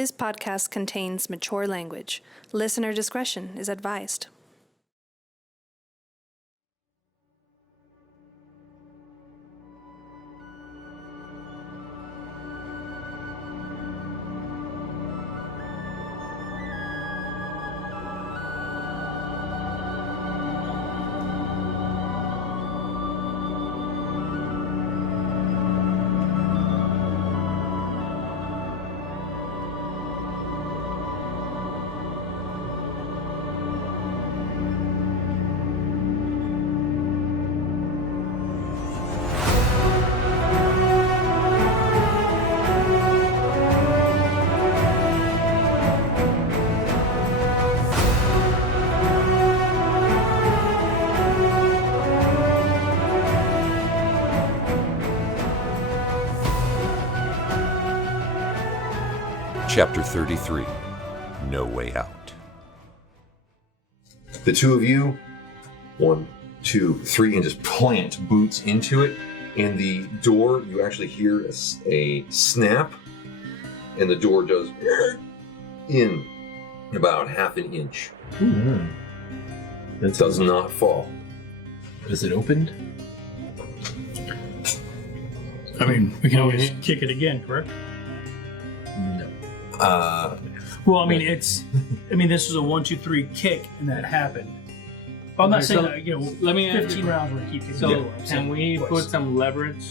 This podcast contains mature language. Listener discretion is advised. Chapter 33, No Way Out. The two of you, 1, 2, 3, and just plant boots into it. And the door, you actually hear a snap, and the door does in about half an inch. Mm-hmm. It does not fall. Is it opened? I mean, we can always kick it again, correct? No. Well, I mean, this is a 1, 2, 3 kick, and that happened. But I'm not saying that, let me 15 rounds we're keep kicking. So, can we put some leverage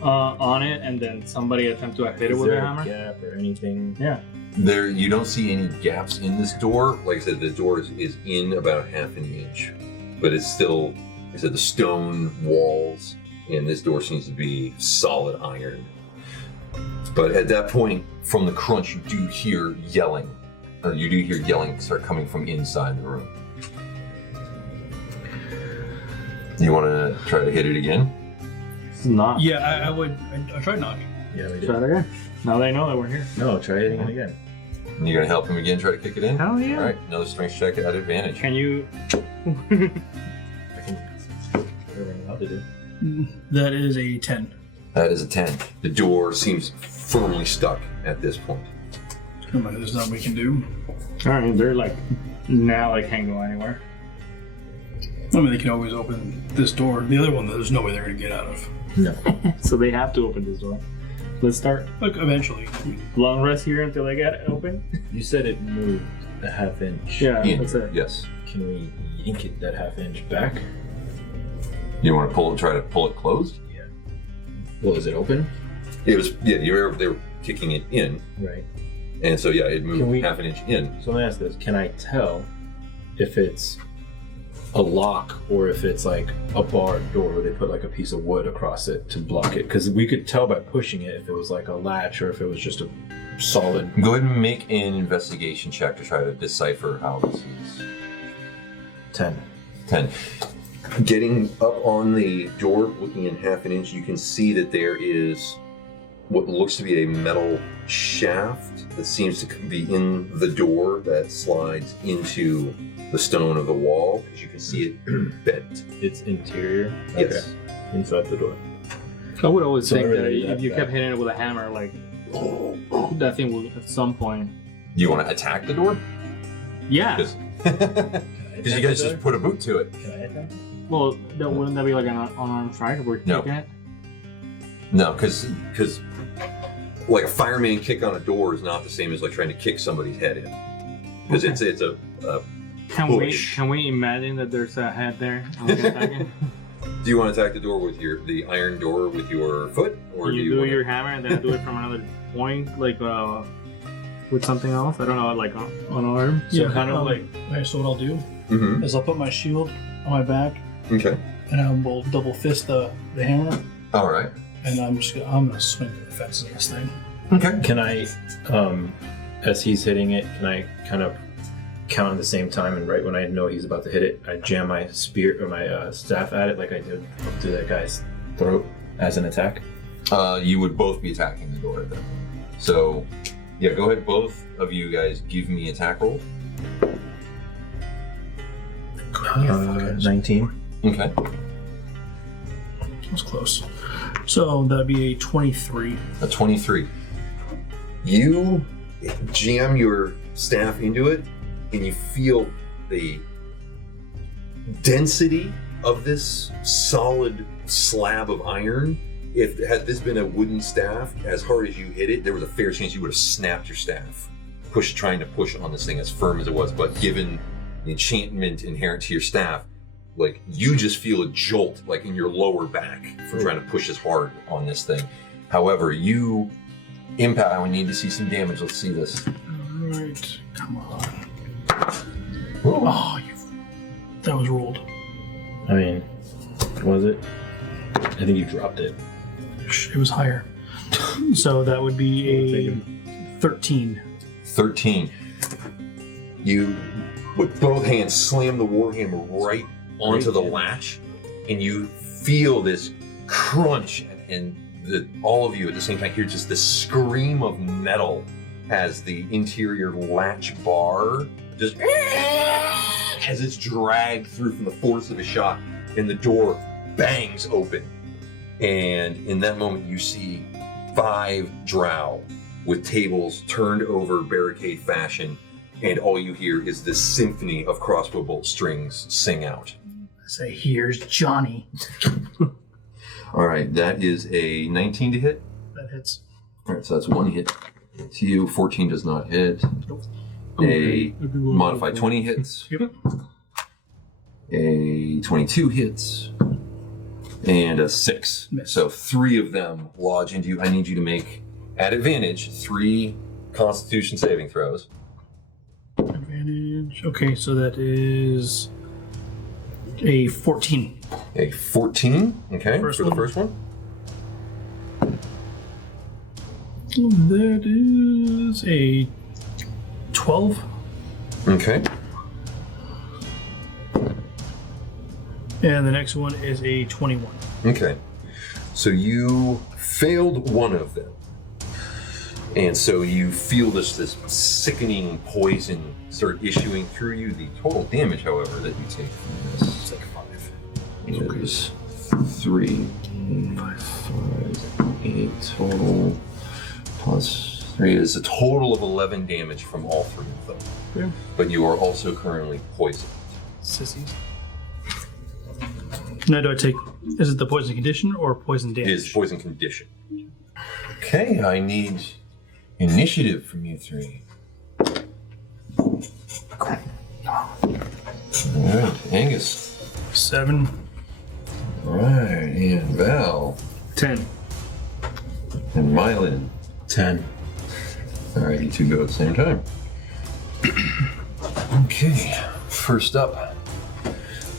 on it, and then somebody attempt to hit it with a hammer? Is there a gap or anything? Yeah. There, you don't see any gaps in this door. Like I said, the door is in about half an inch, but it's still, like I said, the stone walls, and this door seems to be solid iron. But at that point, from the crunch, you do hear yelling start coming from inside the room. You want to try to hit it again? It's not. Yeah, I would. I tried knocking. Yeah, we did. Try it again. Now they know that we're here. No, try hitting it again. And you're going to help him again, try to kick it in? Hell yeah. All right, another strength check at advantage. Can you? I can. Everything how to do. That is a 10. That is a 10. The door seems firmly stuck at this point. There's nothing we can do. All right, they're like now can't go anywhere. I mean, they can always open this door. The other one, there's no way they're going to get out of. No. So they have to open this door. Let's start. Like, eventually. Long rest here until they get open. You said it moved a half inch. Yeah, In, that's it. yes. Can we yank it that half inch back? You want to try to pull it closed? Yeah. Well, is it open? It was, yeah, they were kicking it in. Right. And so, yeah, it moved Can we- half an inch in. So let me ask this. Can I tell if it's a lock or if it's like a barred door where they put like a piece of wood across it to block it? Because we could tell by pushing it if it was like a latch or if it was just a solid. Go ahead and make an investigation check to try to decipher how this is. 10. 10. Getting up on the door, looking in half an inch, you can see that there is what looks to be a metal shaft that seems to be in the door that slides into the stone of the wall, because you can see it bent. It's interior? Yes. Okay. Inside the door. I would always So think that already if you that- kept hitting it with a hammer, like that thing will at some point. Do you want to attack the door? Yeah. Because you guys just put a boot to it. Can I attack? Well, wouldn't that be like an unarmed strike if we're No. kicking it? No, because like a fireman kick on a door is not the same as like trying to kick somebody's head in. Because Okay. it's a push. Can we imagine that there's a head there? And we can attack it? Do you want to attack the door with the iron door with your foot, or Can do you you do want your hammer and then do it from another point, like with something else? I don't know, like on arm. So kind of like. Okay, so what I'll do Mm-hmm. is I'll put my shield on my back, Okay. and I will double fist the hammer, All right. and I'm gonna swing for the fences on this thing. Okay. Can I, as he's hitting it, can I kind of count at the same time, and right when I know he's about to hit it, I jam my spear or my staff at it like I did up to that guy's throat as an attack? You would both be attacking the door then. So, yeah, go ahead. Both of you guys give me attack roll. 19. Okay. That was close. So that'd be a 23. A 23. You jam your staff into it, and you feel the density of this solid slab of iron. Had this been a wooden staff, as hard as you hit it, there was a fair chance you would have snapped your staff, trying to push on this thing as firm as it was. But given the enchantment inherent to your staff, like, you just feel a jolt, like, in your lower back from trying to push as hard on this thing. However, you impact. I need to see some damage. Let's see this. Alright, come on. Whoa. Oh, that was rolled. I mean, was it? I think you dropped it. It was higher. So that would be a 13. 13. You, with both hands, slam the warhammer right onto the latch, and you feel this crunch, and all of you at the same time hear just this scream of metal as the interior latch bar just as it's dragged through from the force of a shot, and the door bangs open. And in that moment, you see 5 drow with tables turned over barricade fashion, and all you hear is this symphony of crossbow bolt strings sing out. I say, here's Johnny. All right, that is a 19 to hit. That hits. All right, so that's 1 hit to you. 14 does not hit. Nope. A modified 20 hits. Yep. A 22 hits. And a 6. Miss. So 3 of them lodge into you. I need you to make, at advantage, 3 Constitution saving throws. Advantage. Okay, so that is a 14. A 14, okay, First for the one. first one. That is a 12. Okay. And the next one is a 21. Okay. So you failed one of them. And so you feel this sickening poison start issuing through you. The total damage, however, that you take from this It's like 5. is 3, 5, 8 total, plus 3 is a total of 11 damage from all 3 of them. Yeah. But you are also currently poisoned. Sissies. Now do I take, is it the poison condition or poison damage? It is poison condition. Okay, I need initiative from you 3. Alright, Angus. 7. Alright, and Val. 10. And Meilin. 10. Alright, you 2 go at the same time. Okay, first up,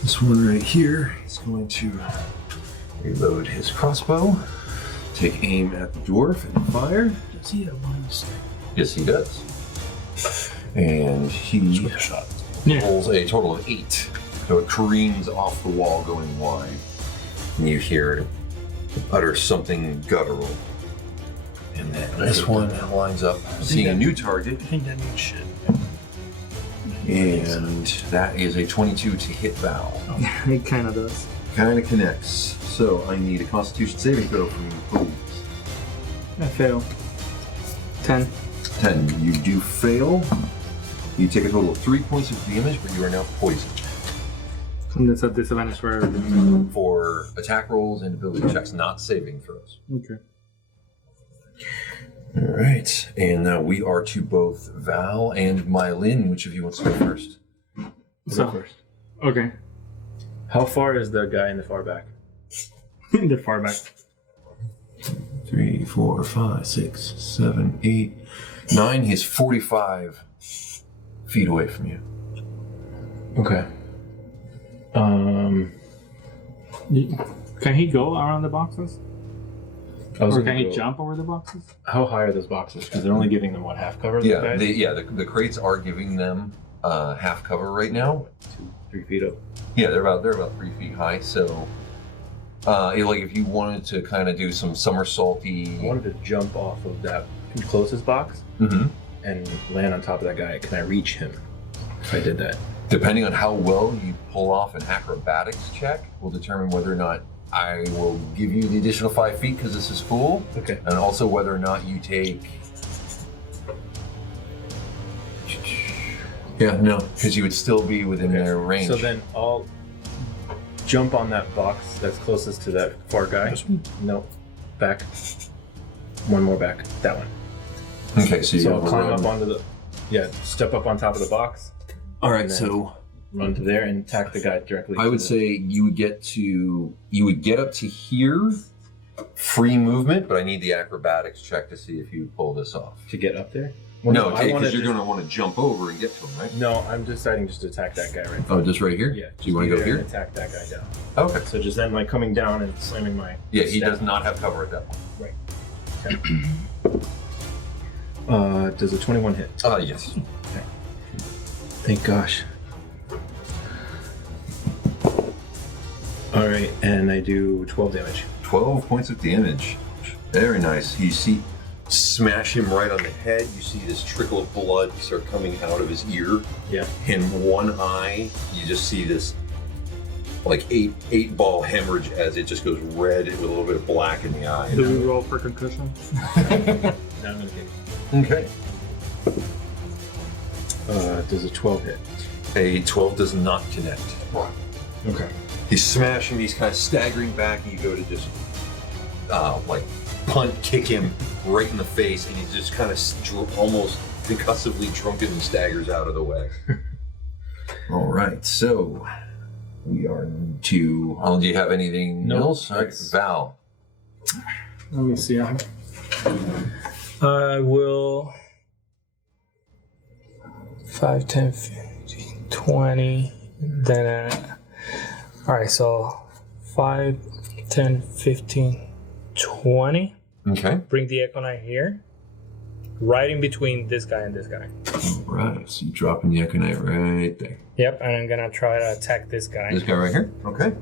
this one right here is going to reload his crossbow, take aim at the dwarf and fire. Does he have minus? Yes, he does. And he rolls a total of 8. So it careens off the wall going wide. And you hear it utter something guttural. And then this one lines up, seeing a new target. I think that means shit. And that is a 22 to hit Val. It kind of does. Kind of connects. So I need a Constitution saving throw from you, please. I fail. 10. 10. You do fail. You take a total of 3 points of damage, but you are now poisoned. And it's a disadvantage for everything. For attack rolls and ability checks, not saving throws. Okay. All right, and now we are to both Val and Meilin. Which of you wants to go first? So, first. okay. How far is the guy in the far back? The far back. 3, 4, 5, 6, 7, 8, 9. He's 45 feet away from you. Okay. Can he go around the boxes? Or can he go- jump over the boxes? How high are those boxes? Because they're only giving them what, half cover? those Yeah, guys? the crates are giving them half cover right now. 2, 3 feet up. Yeah, they're about 3 feet high. So, like if you wanted to kind of do some somersaulty. I wanted to jump off of that closest box Mhm. and land on top of that guy. Can I reach him if I did that? Depending on how well you pull off an acrobatics check, will determine whether or not I will give you the additional 5 feet because this is cool, Okay. and also whether or not you take Yeah, no, because you would still be within their range. So then I'll jump on that box that's closest to that far guy. Nope. Back. One more back. That one. Okay, so I'll climb up onto the... Yeah, step up on top of the box. All right, and then so run to there and attack the guy directly. I would say you would get up to here, free movement, but I need the acrobatics check to see if you pull this off. To get up there? No, I wanna because you're just- going to want to jump over and get to him, right? No, I'm deciding just to attack that guy right now. Oh, just right here? Yeah. So you want to go there here? and attack that guy down. Okay. So just then, like, coming down and slamming my... Yeah, he staff. does not have cover at that point. Right. Okay. Does a 21 hit? Yes. Thank gosh. All right, and I do 12 damage. 12 points of damage. Very nice. You see, smash him right on the head. You see this trickle of blood start coming out of his ear. Yeah. In one eye, you just see this like eight ball hemorrhage as it just goes red with a little bit of black in the eye. Do we roll for concussion? Now I'm gonna kick. Okay. Does a 12 hit? A 12 does not connect. Okay. He's smashing, he's kind of staggering back, and you go to just like punt, kick him right in the face, and he's just kind of almost concussively drunken and staggers out of the way. All right, so we are to. Do you have anything else? All right, Val. Let me see. I will 5, 10, 15, 20. Then, all right, so 5, 10, 15, 20. Okay. Bring the Echo Knight here, right in between this guy and this guy. All right, so you're dropping the Echo Knight right there. Yep, and I'm gonna try to attack this guy. This guy right here? Okay.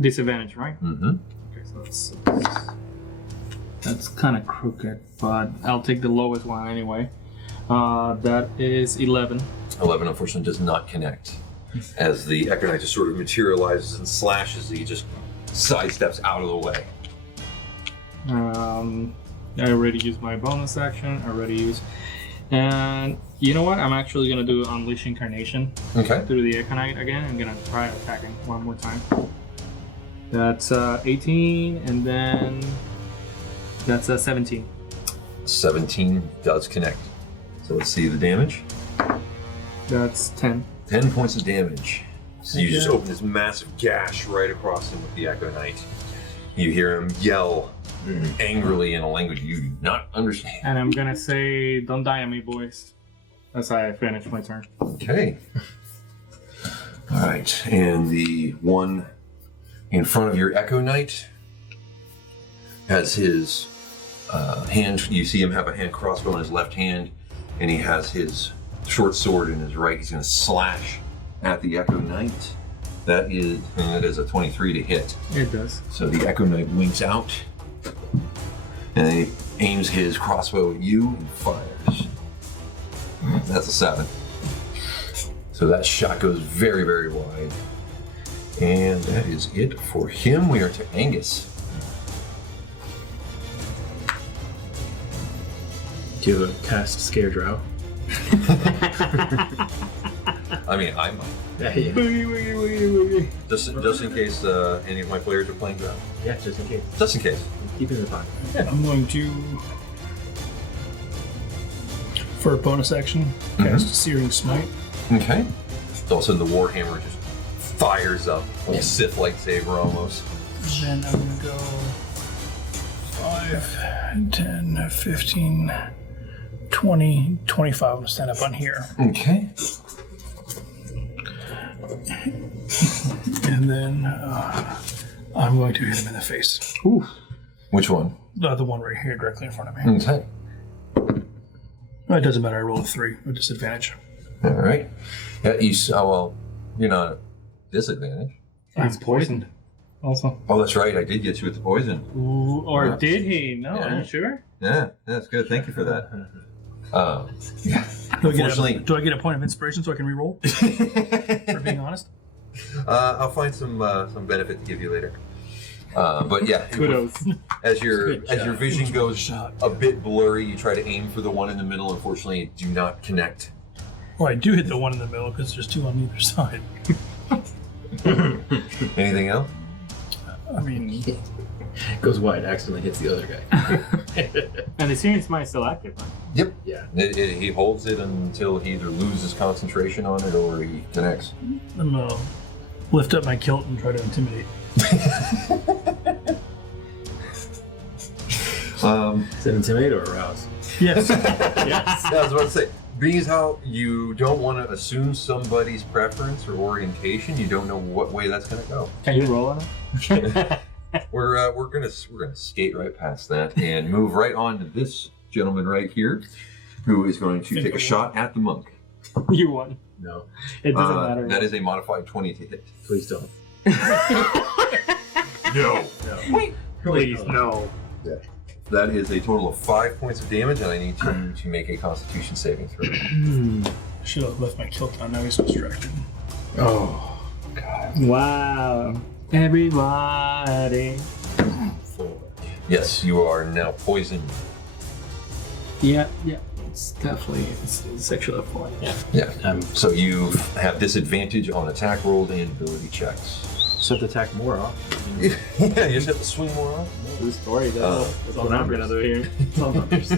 Disadvantage, right? Mm-hmm. Okay, so that's kind of crooked, but I'll take the lowest one anyway. That is 11. 11, unfortunately, does not connect. As the Echo Knight just sort of materializes and slashes, he just sidesteps out of the way. I already used my bonus action. And you know what? I'm actually gonna do Unleash Incarnation Okay. through the Echo Knight again. I'm gonna try attacking one more time. That's 18, and then that's 17. 17 does connect. So let's see the damage. That's 10. 10 points of damage. So you just open this massive gash right across him with the Echo Knight. You hear him yell angrily in a language you do not understand. And I'm gonna say, "Don't die on me, boys." That's how I finish my turn. Okay. All right, and the one in front of your Echo Knight has his hand. You see him have a hand crossbow in his left hand, and he has his short sword in his right. He's going to slash at the Echo Knight. That is a 23 to hit. It does. So the Echo Knight winks out, and then he aims his crossbow at you and fires. That's a 7. So that shot goes very, very wide. And that is it for him. We are to Angus. Do you have a cast Scare Drow? I mean, I might. Yeah. Just in case any of my players are playing Drow. Yeah, just in case. Just in case. Keep it in the pocket. I'm going to, for a bonus action, cast Searing Smite. Okay. All of a sudden the Warhammer just fires up like a Sith lightsaber almost. Then I'm going to go 5, 10, 15, 20, 25. I'm going to stand up on here. Okay. And then I'm going to hit him in the face. Ooh. Which one? The one right here, directly in front of me. Okay. It doesn't matter. I roll a 3 with disadvantage. All right. Yeah, you're not at disadvantage. He's poisoned. Also. Oh, that's right. I did get you with the poison. Ooh, or Yeah. did he? No, Yeah. are you sure? Yeah, that's good. Thank you for that. Yeah. Unfortunately, do I get a point of inspiration so I can re-roll? For being honest. I'll find some benefit to give you later. But yeah, Kudos. as your vision goes a bit blurry, you try to aim for the one in the middle. Unfortunately, do not connect. Well, I do hit the one in the middle because there's two on either side. Anything else? I mean, Goes wide, accidentally hits the other guy. And the series mine is still active, right? Yep. Yeah. He holds it until he either loses concentration on it or he connects. I'm gonna lift up my kilt and try to intimidate. Is it intimidate or arouse? Yes. Yes. I was about to say, being as how you don't want to assume somebody's preference or orientation, you don't know what way that's going to go. Can you roll on it? We're gonna skate right past that and move right on to this gentleman right here, who is going to take a shot at the monk. You won. No. It doesn't matter. That is a modified 20 to hit. Please don't. No. Please, no. Yeah. That is a total of 5 points of damage, and I need to make a Constitution saving throw. I should have left my kilt on. Now he's distracted. Oh, God. Wow. Everybody. 4. Yes, you are now poisoned. Yeah. It's definitely sexual assault. Yeah. Yeah. So you have disadvantage on attack rolls and ability checks. Just have to attack more often. Yeah, you just have to swing more off. Good story, though. That's all I'm gonna do here. It's all numbers.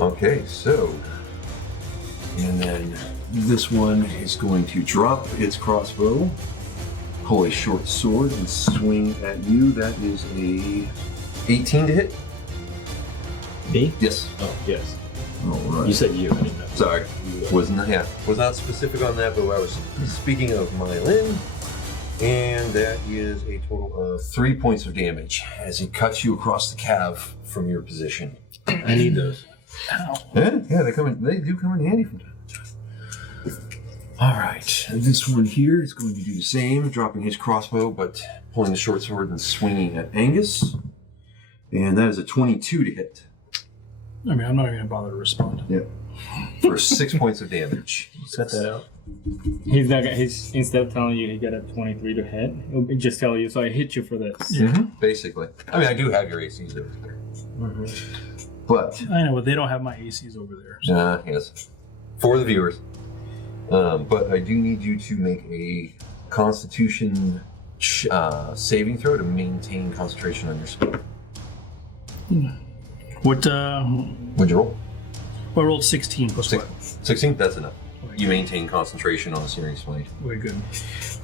Okay, so. And then this one is going to drop its crossbow, pull a short sword, and swing at you. That is a 18 to hit. Me? Yes. Oh, yes. All right. You said you. I didn't know. Sorry. Was not specific on that, but I was speaking of Meilin. And that is a total of 3 points of damage as he cuts you across the calf from your position. I need those. Yeah, they do come in handy from time to time. All right, and this one here is going to do the same, dropping his crossbow, but pulling the short sword and swinging at Angus. And that is a 22 to hit. I mean, I'm not even gonna bother to respond. Yep. For 6 points of damage. Set that out. He's instead of telling you he got a 23 to hit, he'll just tell you, so I hit you for this. Basically. I mean, I do have your ACs over there. But, I know, but they don't have my ACs over there. So. yes. For the viewers. But I do need you to make a Constitution saving throw to maintain concentration on your spell. What? What'd you roll? I rolled 16 plus what? 16? That's enough. You maintain concentration on the searing blade. Very good.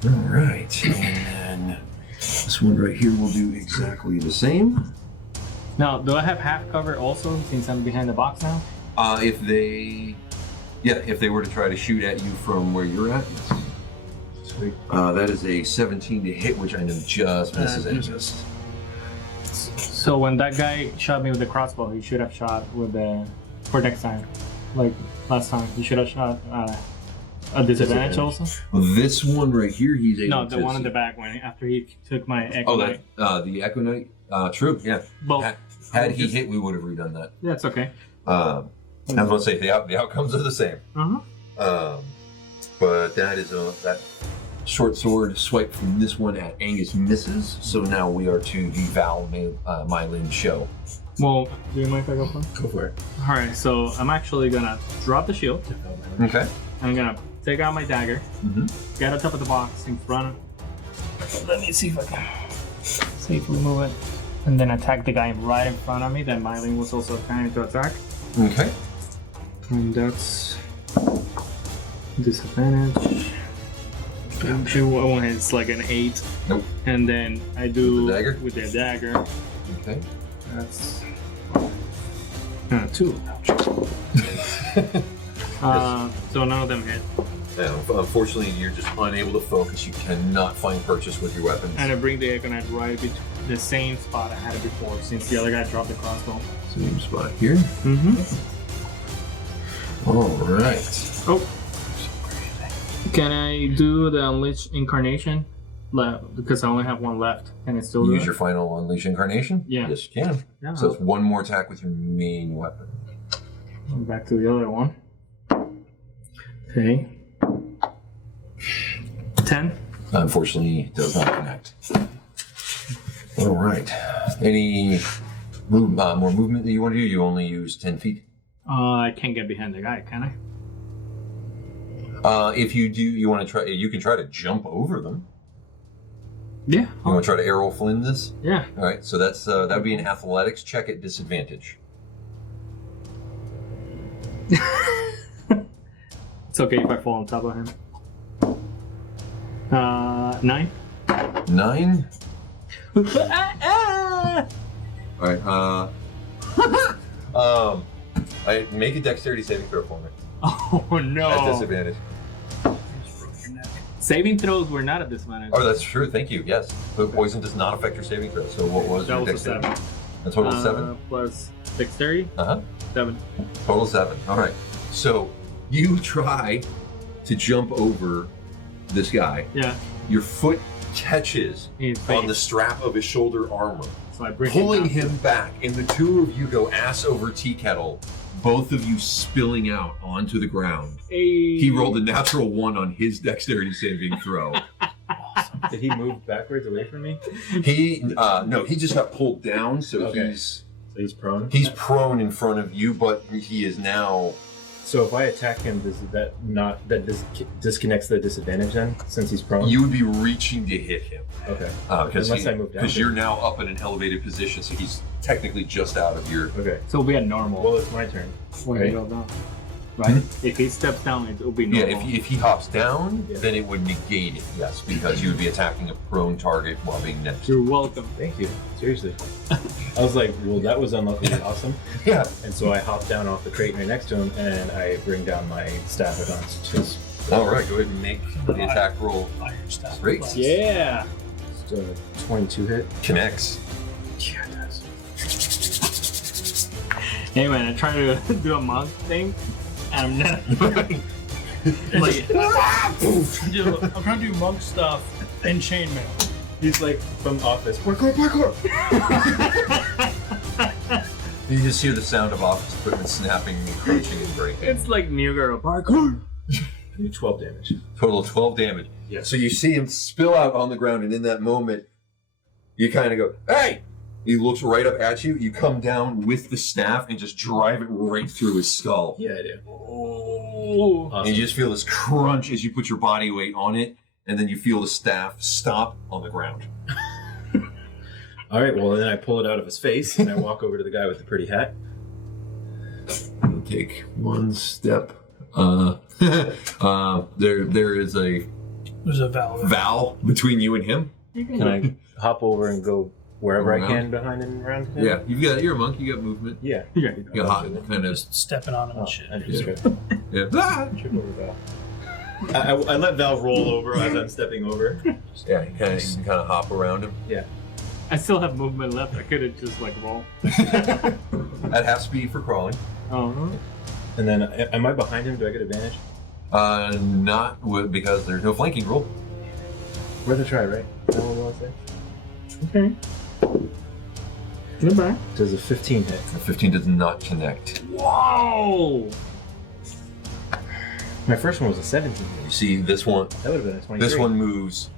All right. And then this one right here will do exactly the same. Now, do I have half cover also since I'm behind the box now? If they were to try to shoot at you from where you're at, yes. Sweet. That is a 17 to hit, which I know just misses Angus. So when that guy shot me with the crossbow, he should have shot with the for next time, like last time. He should have shot a disadvantage also. Well, this one right here, he's able No, to... the one in the back when after he took my echo. The Echo Knight? True, yeah. Well, Had he hit, we would have redone that. yeah, it's okay. I was going to say, the outcomes are the same. But that is that short sword swipe from this one at Angus misses, so now we are to the Meilin show. Well, do you mind if I go first? Go for it. Alright, so I'm actually gonna drop the shield. Okay. I'm gonna take out my dagger, get on top of the box in front. Let me see if I can safely move it. And then attack the guy right in front of me that Meilin was also planning to attack. Okay. And that's disadvantage. It's like an 8. Nope. And then I do With the dagger? with the dagger. Okay. That's 2. So none of them hit. Yeah, unfortunately, you're just unable to focus. You cannot find purchase with your weapons. And I bring the Echo Knight right between the same spot I had it before, since the other guy dropped the crossbow. Same spot here. All right. Oh. Can I do the Unleash Incarnation? Because I only have one left. Can I still do Use it? your final Unleash Incarnation? Yeah. Yes, you can. Yeah. So it's one more attack with your main weapon. Back to the other one. Okay. 10. Unfortunately, it does not connect. All right. Any more movement that you want to do? You only use 10 feet. I can't get behind the guy, can I? If you do, you want to try. You can try to jump over them. Yeah. You want to try to arrow Flynn this? Yeah. All right. So that's that would be an athletics check at disadvantage. It's okay if I fall on top of him. 9. 9. All right. I make a dexterity saving throw for me. Oh At no! disadvantage. Saving throws were not at disadvantage. Oh, that's true. Thank you. Yes, the poison does not affect your saving throw. So what was That your was a dexterity? 7. A total of 7. Plus dexterity. 7. Total 7. All right. So you try to jump over this guy. Yeah. Your foot catches His on the face. strap of his shoulder armor, So I bring pulling him. him back, and the two of you go ass over tea kettle, both of you spilling out onto the ground. Hey. He rolled a natural 1 on his dexterity saving throw. Did he move backwards away from me? He no, he just got pulled down, so Okay. he's He's prone. prone in front of you, but he is now. So if I attack him, does that disconnects the disadvantage then, since he's prone? You would be reaching to hit him. Okay. Because Unless I move down. you're now up in an elevated position, so he's technically just out of your. Okay. So it'll be a normal. Well, it's my turn. when right. you go down. Right? If he steps down, it'll be Yeah, normal. if he hops down, Yeah. then it would negate it, yes, because you would be attacking a prone target while being next. You're welcome. Thank you. Seriously. I was like, well, that was unluckily awesome. Yeah. And so I hop down off the crate right next to him, and I bring down my staff against his. All right, go ahead and make the attack roll. Iron stuff. Great. Yeah. So 22 hit. Connects. Yeah, it does. Hey man, I try to do a monk thing, and I'm not. like, I'm trying to do monk stuff in chainmail. He's like from Office. Parkour, parkour! You just hear the sound of office equipment snapping, crunching, and breaking. it's like New Girl parkour. I do 12 damage. Total of 12 damage. Yeah. So you see him spill out on the ground, and in that moment, you kind of go, "Hey!" He looks right up at you. You come down with the staff and just drive it right through his skull. Yeah, I do. Oh. And Awesome. you just feel this crunch as you put your body weight on it, and then you feel the staff stop on the ground. All right, well, then I pull it out of his face, and I walk over to the guy with the pretty hat. You take one step. There is a There's a valve. valve between you and him. Can I hop over and go wherever I Around? can behind and around him? Yeah, you're a monk. You got movement. Yeah. Yeah. You got hot, kind of. Just stepping on him Oh, and shit. I just trip. Yeah. Ah! Over Val. I let Val roll over as I'm stepping over. Yeah, you can kind of hop around him. Yeah. I still have movement left. I could have just like roll. At half speed for crawling. Oh. And then, am I behind him? Do I get advantage? Because there's no flanking rule. Worth a try, right? Is that what I say? Okay. Goodbye. Does a 15 hit? The 15 does not connect. Whoa! My first one was a 17 You hit. see this one. That would have been a 23. This one moves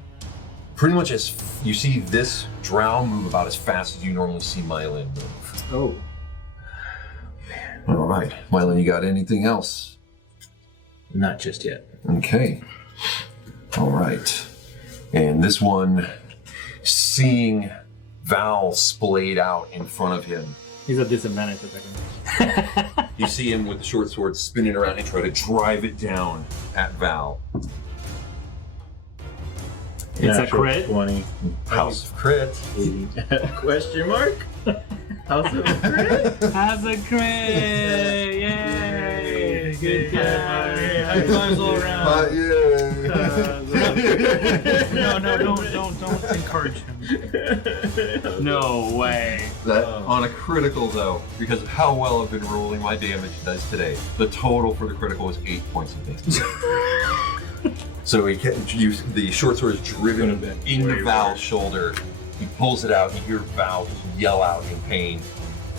pretty much as you see this drow move about as fast as you normally see Meilin move. Oh. All right, Meilin, you got anything else? Not just yet. Okay. All right. And this one, seeing Val splayed out in front of him, He's a disadvantage attacker. you see him with the short sword spinning around and try to drive it down at Val. It's a Natural crit. 20. House of Crit. 80. Question mark? House of crit? Has a crit! Yay! Good job! High fives all around. No, don't encourage him. No way. That on a critical though, because of how well I've been rolling my damage dice today, the total for the critical was 8 points of damage. So the short sword is driven Could've been into way Val's worse. shoulder. He pulls it out. You hear Val just yell out in pain,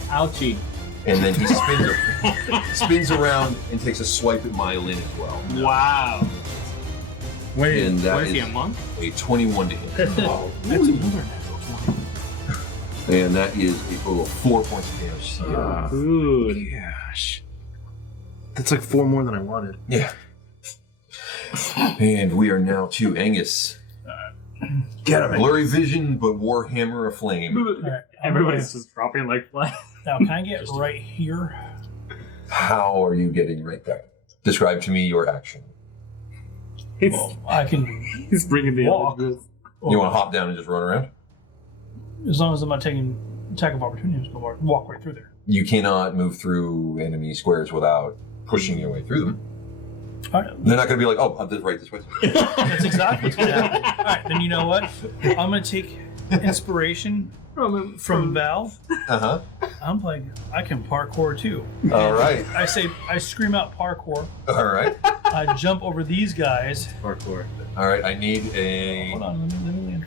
Ouchie. and then he spins around and takes a swipe at Meilin as well. Wow. And that What is he, is a monk? a 21 to hit. Oh, that's another natural 20. And that is a total of 4 points of damage. Dude. Gosh. That's like 4 more than I wanted. Yeah. And we are now to Angus. Get him. Blurry vision, but Warhammer aflame. Alright, Everybody's just dropping like flies. Now, can I get right here? How are you getting right there? Describe to me your action. Well, I can, He's bringing the Walk. other goods. You want to hop down and just run around? as long as I'm not taking attack of opportunity, I'm just going to walk right through there. You cannot move through enemy squares without pushing your way through them. All right. They're not going to be like, oh, I'm right this way. That's exactly what's going to happen. All right, then you know what? I'm going to take inspiration from Val. Uh-huh. I'm like, I can parkour too. All right. I scream out parkour. All right. I jump over these guys. Parkour. All right. I need a... Hold on, let me land.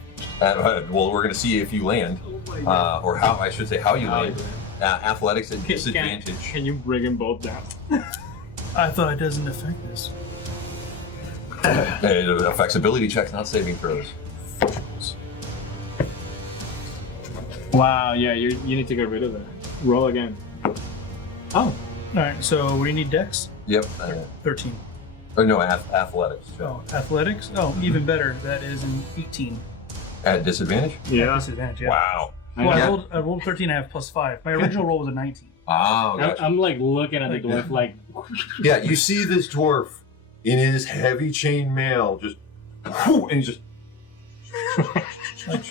well, we're going to see if you land. Or how, I should say, how you land. Athletics at disadvantage. Can you bring them both down? I thought it doesn't affect this. It affects ability checks, not saving throws. Wow, yeah, you need to get rid of that. Roll again. Oh. All right, so what do you need, Dex? Yep. 13. Or no, athletics. Oh, athletics? Oh, even better. That is an 18. At disadvantage? Yeah. Disadvantage, yeah. Wow. Well, I rolled 13, I have +5. My original roll was a 19. Oh, gotcha. I'm like looking at the dwarf like... Yeah, you see this dwarf in his heavy chain mail, just, whoo, and he's just,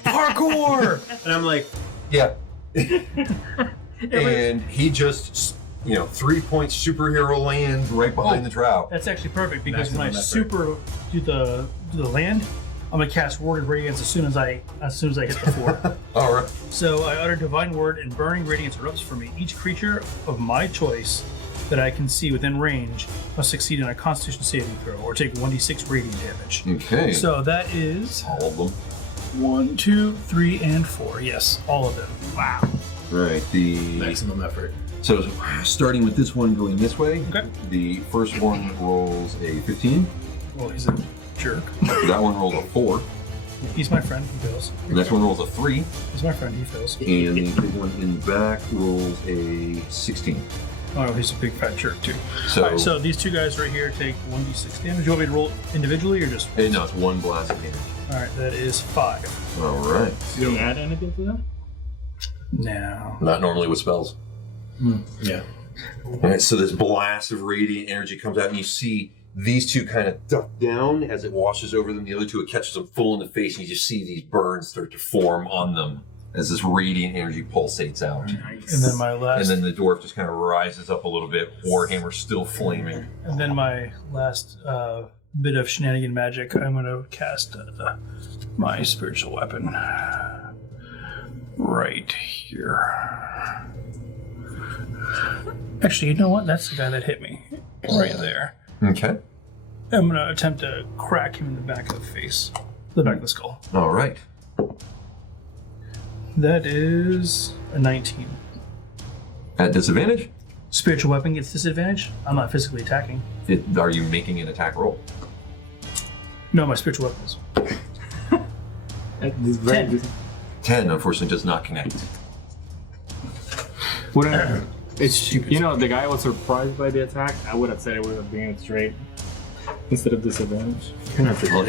Parkour! And I'm like, yeah. And he just, 3-point superhero land right behind the trout. That's actually perfect because when I Maximum effort. super do the land, I'm gonna cast Warded Radiance as soon as I hit the floor. All right. So I utter Divine Word, and Burning Radiance erupts from me. Each creature of my choice that I can see within range must succeed in a Constitution saving throw or take 1d6 radiant damage. Okay. So that is All of them. 1, 2, 3, and 4. Yes, all of them. Wow. Right. The maximum effort. So starting with this one going this way. Okay. The first one rolls a 15. Well, he's a jerk. That one rolls a 4. He's my friend. He fails. The next one rolls a 3. He's my friend. He fails. And the big one in the back rolls a 16. Oh, he's a big fat jerk too. So, All right, so these two guys right here take 1d6 damage. You want me to roll individually or just? no, it's 1 blast of damage. All right, that is 5. All right. You don't add anything to that? No. Not normally with spells. Yeah. All right, so this blast of radiant energy comes out, and you see these two kind of duck down as it washes over them. The other two, it catches them full in the face, and you just see these burns start to form on them as this radiant energy pulsates out. Nice. And then my last. And then the dwarf just kind of rises up a little bit, Warhammer still flaming. And then my last bit of shenanigan magic, I'm going to cast my spiritual weapon right here. Actually, you know what? That's the guy that hit me right there. Okay. I'm going to attempt to crack him in the back of the face, the back of the skull. All right. That is a 19. At disadvantage? Spiritual weapon gets disadvantage. I'm not physically attacking. Are you making an attack roll? No, my spiritual weapons. This is very 10. 10, unfortunately, does not connect. It's the guy was surprised by the attack. I would have said it would have been straight instead of disadvantage. Well,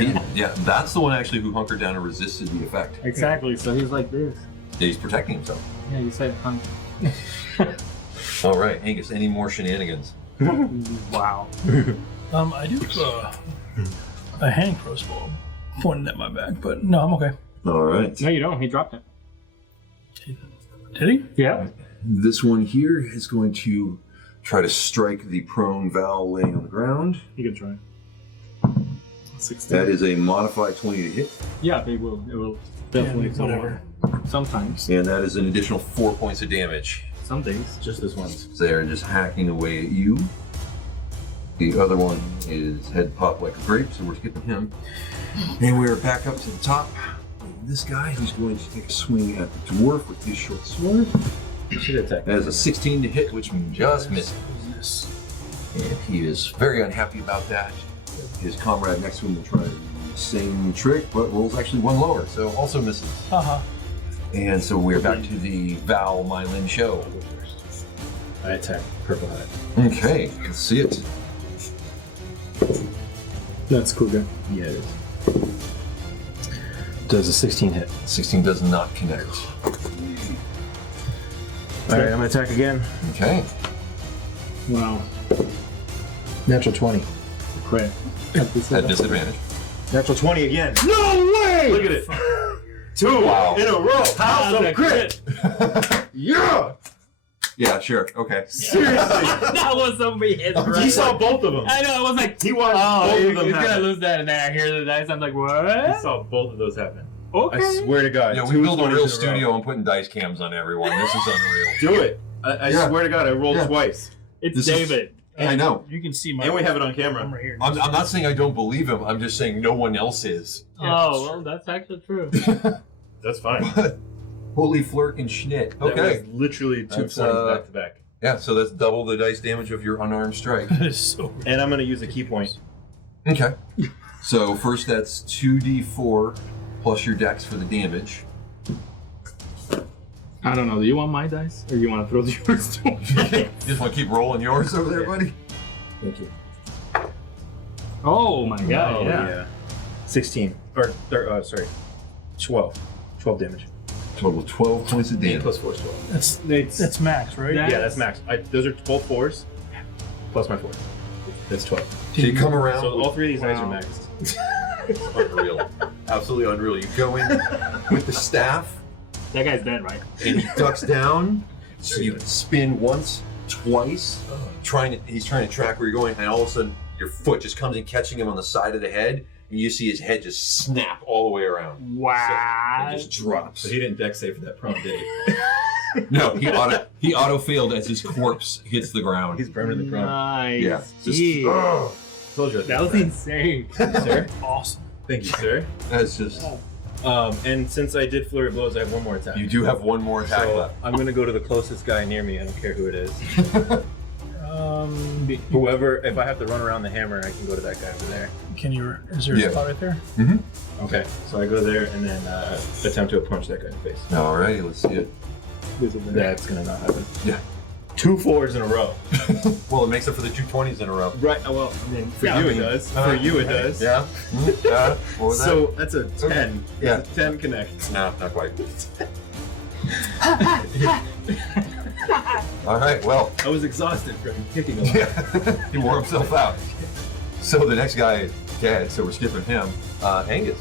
that's the one actually who hunkered down and resisted the effect. Exactly. So he's like this. Yeah, he's protecting himself. Yeah, you said hunt. All right, Angus, any more shenanigans? Wow. I do a hand crossbow pointed at my back, but no, I'm okay. All right. No, you don't. He dropped it. Did he? Yeah. This one here is going to try to strike the prone Val laying on the ground. You can try. 16. That is a modified 20 to hit, Yeah, they will. It will definitely. Yeah, whatever. Sometimes. and that is an additional 4 points of damage. Some days. Just this once. They're just hacking away at you. The other one is head popped like a grape, so we're skipping him. And we're back up to the top. This guy who's going to take a swing at the dwarf with his short sword. You should attack. That is a 16 to hit, which just misses. Yes. And he is very unhappy about that. His comrade next to him will try the same trick, but rolls actually one lower, so also misses. Uh-huh. And so we're back to the Val Meilin show. I'll go first. I attack purple hat. Okay, let's see it. That's cool, guy. Yeah, it is. Does a 16 hit? 16 does not connect. Alright, I'm gonna attack again. Okay. Wow. Natural 20. Crit. At disadvantage. Natural 20 again. No way! Look at it. 2 in a row. House of crit. Yeah! Yeah, sure. Okay. Seriously. That was somebody hit right. He saw both of them. I know, I was like, He watched oh, both of he's them gonna happen. lose that, and then I hear the dice, I'm like, He what? saw both of those happen. Okay. I swear to God. Yeah, we 2 built a 20s in real row. studio and putting dice cams on everyone. This is unreal. Do it. I Yeah. swear to God, I rolled Yeah. twice. It's This is- David. I know. You can see my. And we have it on I'm camera. right here. I'm not saying I don't believe him. I'm just saying no one else is. Oh, well, that's actually true. That's fine. Holy flirk and schnitt. That Okay. was literally 2 That's, 20s back to back. Yeah, so that's double the dice damage of your unarmed strike. That is so weird. And I'm gonna use a key point. Okay. So first that's 2d4 plus your dex for the damage. I don't know. Do you want my dice, or you want to throw yours to me? You just want to keep rolling yours over there, buddy? Thank you. Oh my god! Yeah. 16. Or sorry. 12. 12 damage. Total 12 points of damage. Plus 4 is 12. That's max, right? Yeah. Yeah, that's max. Those are both 4s. Plus my 4. That's 12. So you come around. So all 3 of these dice are Wow. maxed. Unreal. Absolutely unreal. You go in with the staff, That guy's dead, right? and he ducks down. So you spin once, twice, he's trying to track where you're going, and all of a sudden your foot just comes in, catching him on the side of the head, and you see his head just snap all the way around. Wow. It just drops. So he didn't deck save for that prompt, did he? No, he auto failed as his corpse hits the ground. He's permanently prone. Nice. Yeah. Just, Jeez. Told you. That was insane. Sir? Awesome. Thank you, sir. that's just. And since I did flurry of blows, I have 1 more attack. You do have one more attack So left. I'm gonna go to the closest guy near me. I don't care who it is. Whoever, if I have to run around the hammer, I can go to that guy over there. Can you? Is there a Yeah. spot right there? Okay. So I go there and then attempt to punch that guy in the face. Alrighty, let's see it. That's gonna not happen. Yeah. 2 4s in a row. Well, it makes up for the 2 20s in a row. Right. Well, I mean, for Yeah, you I it mean, does. For you it does. Yeah. Yeah. What was So that's a 10. Okay. Yeah. That's a 10 connect. that? No, not quite. All right. Well, I was exhausted from kicking a lot. he wore himself out. So the next guy is dead. So we're skipping him. Angus.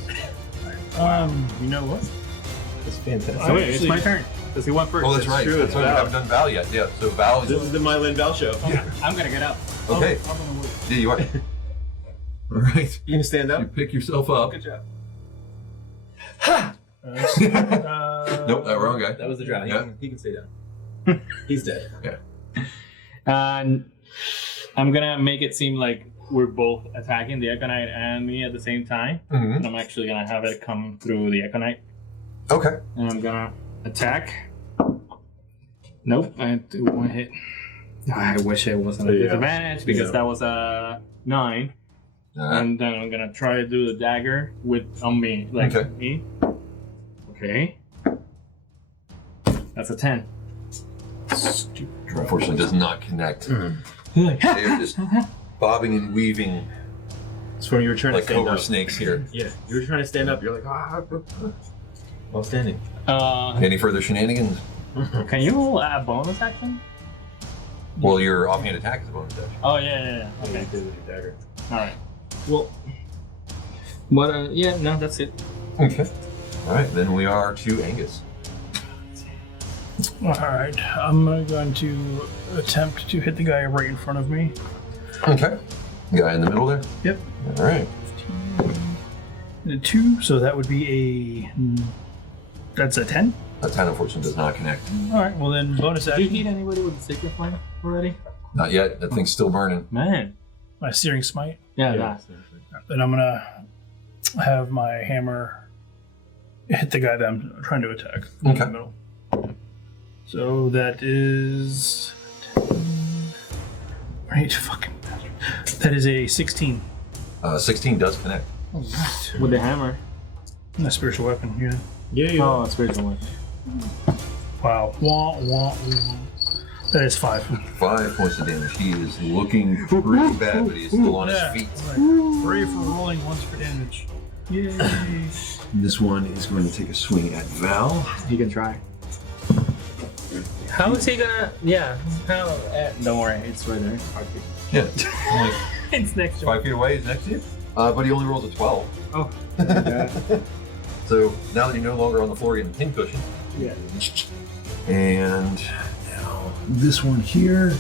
You know what? It's fantastic. So wait, it's my turn. Because he went first. Oh, that's right. true, That's it's why we Val. haven't done Val yet. Yeah. So Val is. This is the Meilin Val show. I'm gonna get up. Okay. I'm gonna wait. Yeah, you are. All right. You gonna stand You up? pick yourself up. Good job. Nope, that wrong guy. That was the draw. Yeah. He can stay down. He's dead. And I'm gonna make it seem like we're both attacking the Econite and me at the same time. Mm-hmm. And I'm actually gonna have it come through the Econite. Okay. And I'm gonna attack. Nope, I do one hit. I wish it wasn't a Yeah. disadvantage because Yeah. that was a 9. And then I'm gonna try to do the dagger on me, like Okay. me. Okay. That's a 10. Unfortunately, does not connect. Like, They're just bobbing and weaving It's when you were trying like to stand cobra up. snakes here. Yeah, you were trying to stand up. You're like, while standing. Any further shenanigans? Can you add bonus action? Well, your offhand attack is a bonus action. Oh yeah. Okay. You did with your dagger. All right. Well. What? Yeah. No, that's it. Okay. All right, then we are to Angus. All right. I'm going to attempt to hit the guy right in front of me. Okay. Guy in the middle there? Yep. All right. 2, so that would be that's a 10. A 10, unfortunately, does not connect. All right. Well then, bonus Did you action. hit anybody with a sacred flame already? Not yet. That thing's still burning. Man. My searing smite. Yeah. Yeah. Then I'm gonna have my hammer hit the guy that I'm trying to attack in Okay. the middle. So that is 8 fucking. That is a 16. 16 does connect. With the hammer. A spiritual weapon. Yeah. Yeah, you Oh, spiritual one. Wow. Wah, wah, wah. That is 5. 5 points of damage. He is looking pretty bad, but he's still on his feet. Like, ready for rolling once for damage. Yay. This one is going to take a swing at Val. You can try. How is he gonna? Yeah. How? Don't worry, it's right there. It's 5 feet. Yeah. Like, It's next to 5 feet away is next to you. But he only rolls a 12. Oh. So now that you're no longer on the floor getting pincushion. Yeah. And now this one here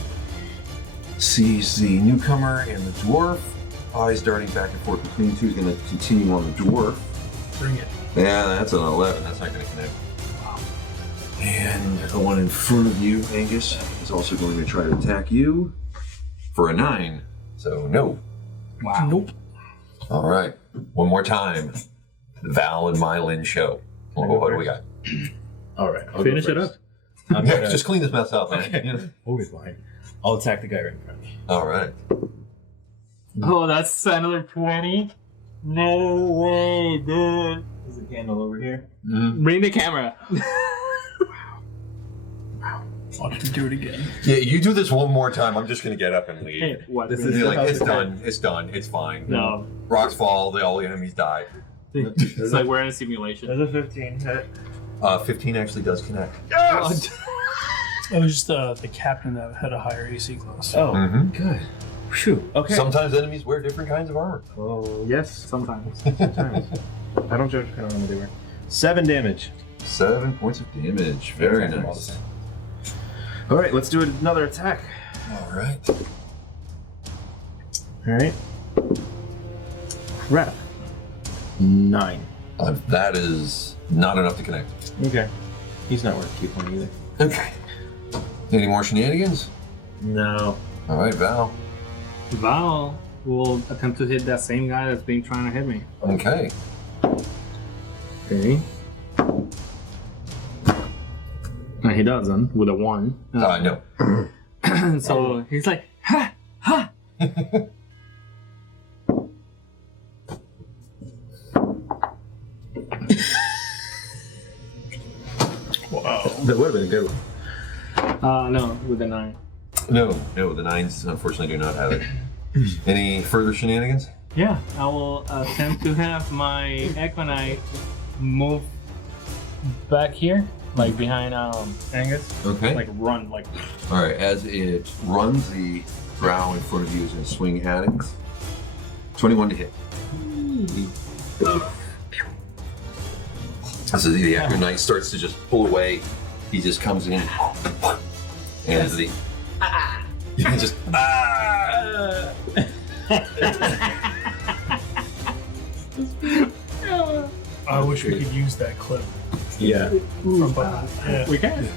sees the newcomer and the dwarf. Eyes darting back and forth between the two. He's going to continue on the dwarf. Bring it. Yeah, that's an 11. That's not going to connect. And the one in front of you, Angus, is also going to try to attack you for a 9. So no. Wow. Nope. All right. One more time. The Val and Meilin show. What do we got? All right. I'll Finish go it up. first. I'm Yeah, gonna- just clean this mess up, man. Okay. You know? We'll be fine. I'll attack the guy right in front of me. All right. Oh, that's another 20. No way, dude. There's a candle over here. Bring the camera. I'll have to do it again. Yeah, you do this one more time. I'm just going to get up and leave. Hey, what? This You're is- like, it's done. It's done. It's fine. No. Rocks fall. All the enemies die. It's like we're in a simulation. There's a 15 hit. 15 actually does connect. It was just the captain that had a higher AC class. Oh, Mhm. good. Phew. Okay. Sometimes enemies wear different kinds of armor. Oh, Yes, sometimes. sometimes. I don't judge kind of what they were. 7 damage. 7 points of damage. Very nice. All right, let's do another attack. All right. All right. Crap. 9. That is not enough to connect. Okay. He's not worth keeping either. Okay. Any more shenanigans? No. All right, Val. Val will attempt to hit that same guy that's been trying to hit me. Okay. Okay. And he doesn't with a 1. No. So he's like, ha, ha. Wow. That would have been a good one. No, with a 9. No, the 9s unfortunately do not have it. Any further shenanigans? Yeah, I will attempt to have my Equinite move back here, like behind Angus. Okay. Like run, like All right. As it runs, the drow in front of you is going to swing at it. 21 to hit. So the Acro Knight starts to just pull away. He just comes in. And the... You can just... I wish we could use that clip Yeah. from behind. Yeah, we can.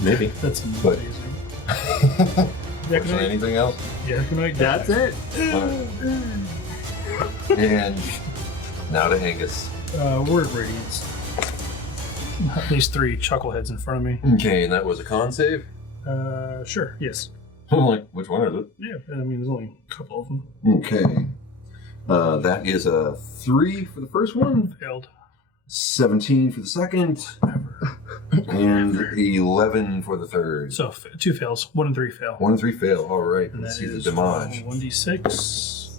Maybe. that's But- amazing. Is there anything else? Yeah, good night. That's it. And now to Angus. Word radiance. At least 3 chuckleheads in front of me. Okay, and that was a con save? Sure, yes. I'm like, which one is it? Yeah, I mean, there's only a couple of them. Okay. That is a 3 for the first one, Failed. 17 for the second, Never. and 11 for the third. So 2 fails. 1 and 3 fail. 1 and 3 fail. All right, And let's that see the is damage. 1d6.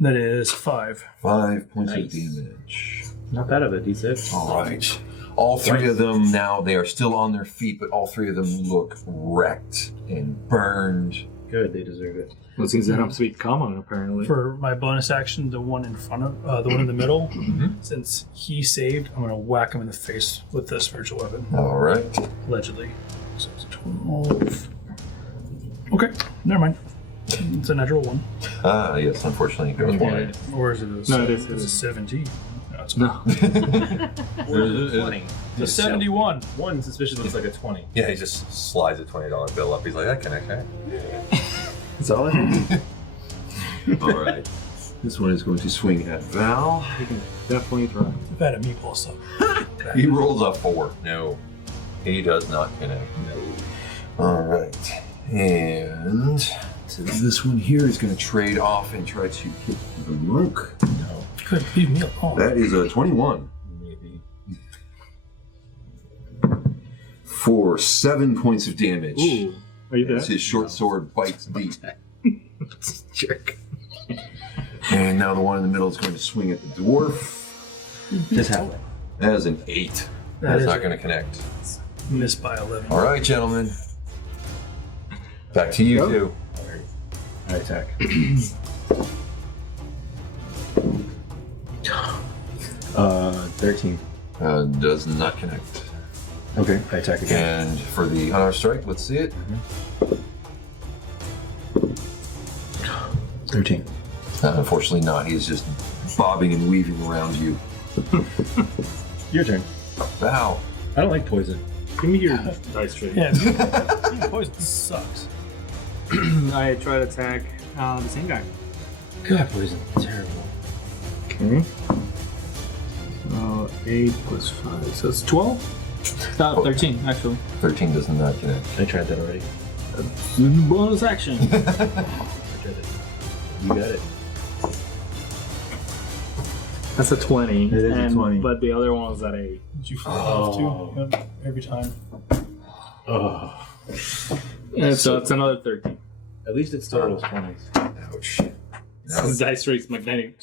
That is 5. 5 points Nice. of damage. Not bad of a D6. All right. All 3 of them now, they are still on their feet, but all 3 of them look wrecked and burned. Good, they deserve it. Well, since that I'm sweet common apparently. For my bonus action, the one in front of, the one in the middle, since he saved, I'm going to whack him in the face with the spiritual weapon, All right. allegedly. So it's 12. Okay, never mind. It's a natural 1. Ah, yes, unfortunately, it goes wide. Or is it a, No, it is, it's a 17. No, it's No. It's 20. a 71. One suspicion looks like a 20. Yeah, he just slides a $20 bill up. He's like, that connects, right? That's all I have. All right. This one is going to swing at Val. You can definitely try. I've had a meatball stuff. He rolls a 4. No, he does not connect. No. All right. And so this one here is going to trade off and try to hit the monk. Good, leave me alone. That is a 21. Maybe. for 7 points of damage. Ooh. Are you there? As his short sword bites deep. Jerk. And now the one in the middle is going to swing at the dwarf. Just halfway. That is an 8. That's not going to connect. Missed by 11. All right, gentlemen. Back to you two. I attack. 13. Does not connect. Okay, I attack again. And for the unarmed strike, let's see it. 13. Unfortunately not. He's just bobbing and weaving around you. Your turn. Wow. I don't like poison. Give me your dice tray. Yeah, poison sucks. I try to attack the same guy. God, poison. Terrible. Okay. 8 plus 5, so it's 12? 13, actually. 13 does not connect. I tried that already. Bonus action. I tried it. You got it. That's a 20. It is a 20. But the other one was at 8. Did you fall off too? Yep, every time. Oh. And so it's another 13. At least it's total 20s. Ouch. This dice tray is magnetic.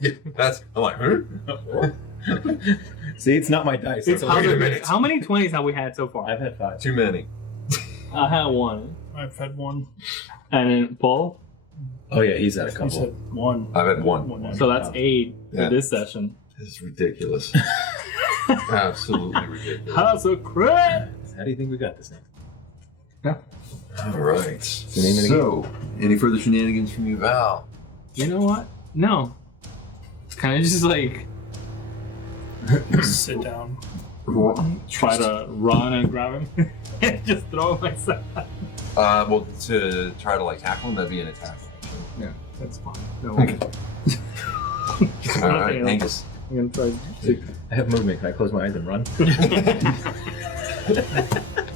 Yeah, that's. I'm like, huh? See, it's not my dice. It's Wait a minute. how many 20s have we had so far? I've had 5. Too many. I had 1. I've had one. And then Paul? Oh yeah, he's had a You couple. said one. I've had one. One. So that's 8 Yeah. for this session. This is ridiculous. Absolutely ridiculous. That's a crit! How do you think we got this thing? All right. the name of the So, any further shenanigans from you, Val? You know what? No. It's kind of just like Sit down. try to run and grab him and just throw him myself. Well, to try to like tackle him, that'd be an attack. Yeah, that's fine. No Okay. worries. All right, Angus. I'm gonna try to. I have movement. Can I close my eyes and run?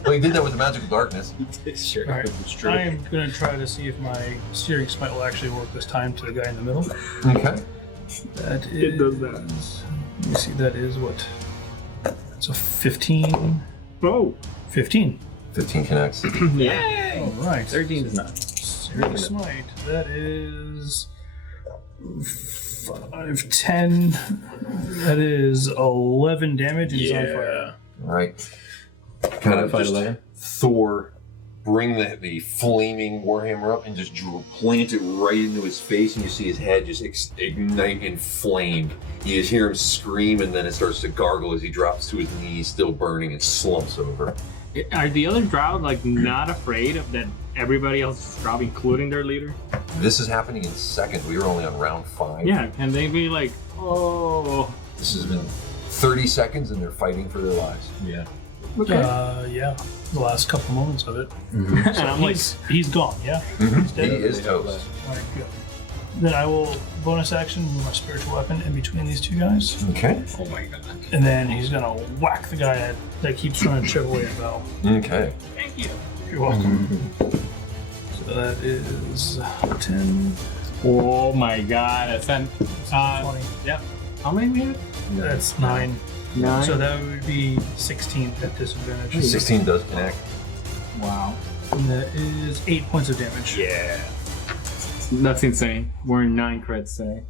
Well, you did that with the magical darkness. Sure. All right. It's true. I am going to try to see if my steering smite will actually work this time to the guy in the middle. Okay. That is. It does that. Let me see. That is what? So 15. Oh! 15. 15 connects. Yeah! All right. 13 is not. Steering smite. That is 5, 10. That is 11 damage and he's on fire. All right. Kind of Fight just 11. Thor bring the flaming warhammer up and just plant it right into his face, and you see his head just ignite and flame. You just hear him scream, and then it starts to gargle as he drops to his knees, still burning, and slumps over. Are the other Drow like not afraid of that everybody else is Drow, including their leader? This is happening in second. We were only on round 5. Yeah, can they be like, oh. This has been 30 seconds, and they're fighting for their lives. Yeah. Okay. Yeah. The last couple moments of it. And I'm like, He's gone, yeah? He dead? is toast. Alright, good. Then I will bonus action move my spiritual weapon in between these two guys. Okay. oh my god. And then he's gonna whack the guy that keeps trying to chip away at Val. Okay. Thank you. You're welcome. So that is 10, Oh my god. That's 10. 20. Yep. How many we had? That's 9. 9. So that would be 16 at disadvantage. 16 does connect. Wow. And that is 8 points of damage. Yeah. That's insane. We're in 9 crits today.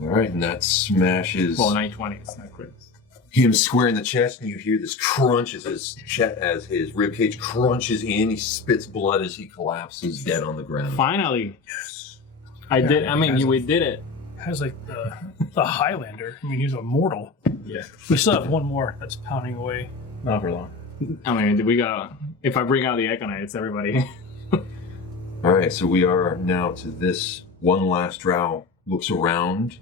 All right, and that smashes Well, 9 20s, not crits. him square in the chest, and you hear this crunch as his ribcage crunches in. He spits blood as he collapses dead on the ground. Finally. Yes. I did. Yeah, I mean, guys- we did it. Has like the Highlander. I mean, he's immortal. Yeah. We still have one more that's pounding away. Not for long. I mean, we got. If I bring out the Econite, it's everybody. All right, so we are now to this one last drow. Looks around,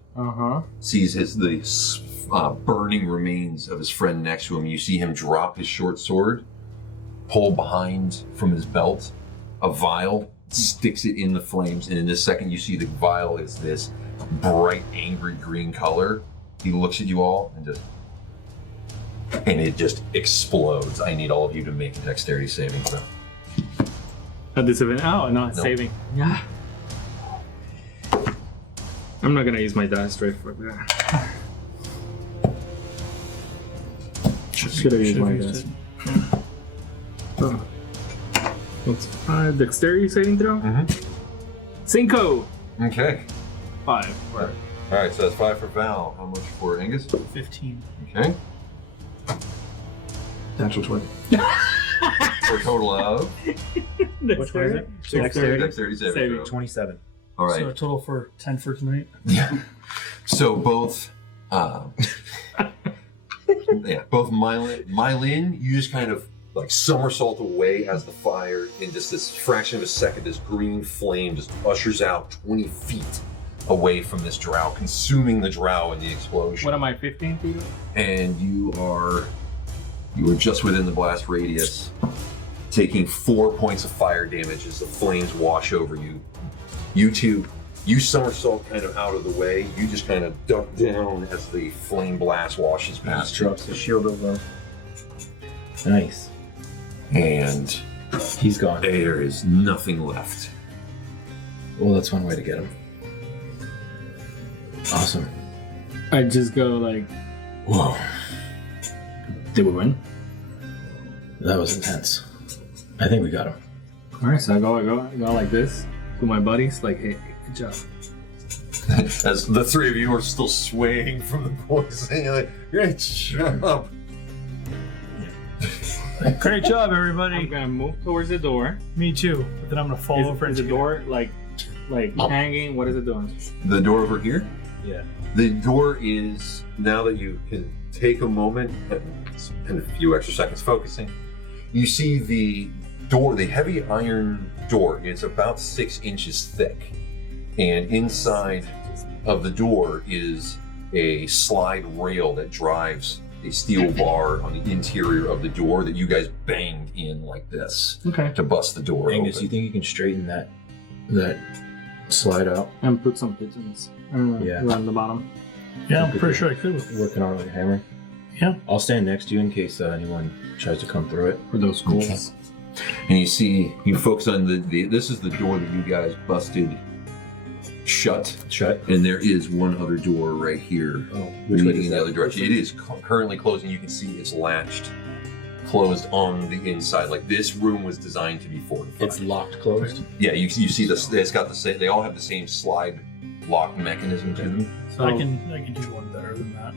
sees the burning remains of his friend next to him. You see him drop his short sword, pull behind from his belt a vial, sticks it in the flames, and in a second you see the vial is this bright, angry green color. He looks at you all and it just explodes. I need all of you to make a dexterity saving throw. At this event. Oh, no, it's Nope. saving. Yeah. I'm not gonna use my dice straight for that. Should have used my dice. It's dexterity saving throw. Mm-hmm. Cinco. Okay. 5. All right, so that's 5 for Val. How much for Angus? 15. Okay. Natural 20. For a total of Which one is it? dexterity saving Saving. throw. 27. All right. So a total for 10 for tonight. Yeah. So both, both Meilin, you just kind of like somersault away as the fire in just this fraction of a second. This green flame just ushers out 20 feet away from this drow, consuming the drow in the explosion. What am I, 15 feet away? And you are just within the blast radius, taking 4 points of fire damage as the flames wash over you. You two, you somersault kind of out of the way. You just kind of duck down as the flame blast washes past you. Drops the shield over. Nice. And He's gone. there is nothing left. Well, that's one way to get him. Awesome. I just go like, Whoa. did we win? That was intense. I think we got him. Alright, so I go like this to my buddies, like, hey, good job. As the three of you are still swaying from the poison, you're like, great job. Great job, I'm everybody. gonna move towards the door. Me too. But then I'm gonna fall over Is into the door like hanging? What is it doing? The door over here? Yeah. The door is, now that you can take a moment and a few extra seconds focusing, you see the door, the heavy iron door. It's about 6 inches thick. And inside of the door is a slide rail that drives a steel bar on the interior of the door that you guys banged in like this Okay. to bust the door Angus, open. you think you can straighten that slide out? And put some pigeons Yeah. around the bottom. Yeah, I'm pretty sure I could. Working on it with a hammer. Yeah. I'll stand next to you in case anyone tries to come through it. For those schools. And you see, you focus on this is the door that you guys busted shut. And there is one other door right here, Oh, which way leading is in the that? other direction. It is currently closed, and you can see it's latched, closed on the inside. Like this room was designed to be fortified. It's locked closed. Yeah, you see this. It's got the same. They all have the same slide lock mechanism to them. So I can do one better than that.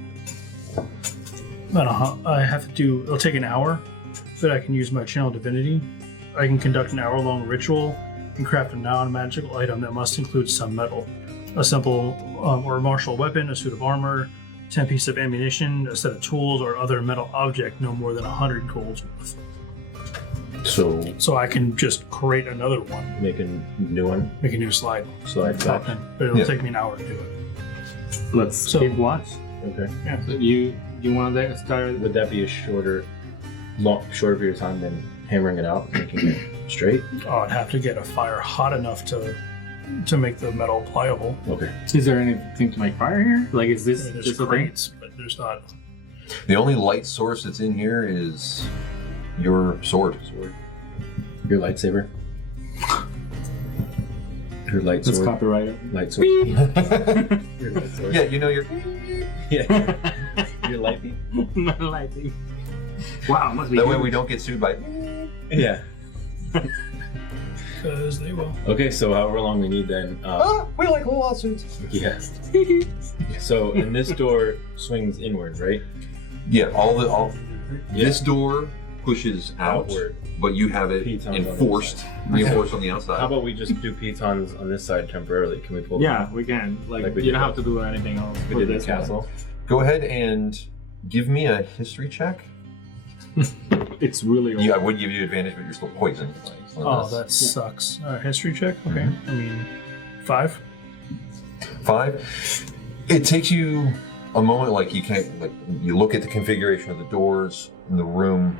I don't know how, I have to do. It'll take an hour, but I can use my channel divinity. I can conduct an hour-long ritual and craft a non-magical item that must include some metal, a simple or martial weapon, a suit of armor, 10 pieces of ammunition, a set of tools, or other metal object no more than 100 golds worth. So I can just create another one, Make a new one. make a new slide, Slide pop back. in, but it'll Yeah. take me an hour to do it. Let's So- keep watch. Okay. So you want to start? Would that be a shorter period of time than hammering it out, making it straight? Oh, I'd have to get a fire hot enough to make the metal pliable. Okay. Is there anything to make fire here? Like, is this I mean, there's just a thing? crates, but there's not. The only light source that's in here is your sword. Your lightsaber. Your light Let's sword. copyright it. Light sword. Your light sword. Yeah, you know your. Yeah. Your light beam. My lighting. Wow, must be That way good. we don't get sued by. Yeah. Because they will. Okay, so however long we need then. We like lawsuits. Yeah. So, and this door swings inward, right? Yeah, this door pushes out, Outward. but you have it Pitons on the reinforced on the outside. How about we just do pitons on this side temporarily? Can we pull them Yeah, out? we can. Like Like we you did don't have that. to do anything else. We for did the this one. castle. Go ahead and give me a history check. It's really old. Yeah, I would give you advantage, but you're still poisoned. on Oh, this. that sucks. History check? Okay. I mean, 5? 5. It takes you a moment, like you look at the configuration of the doors in the room,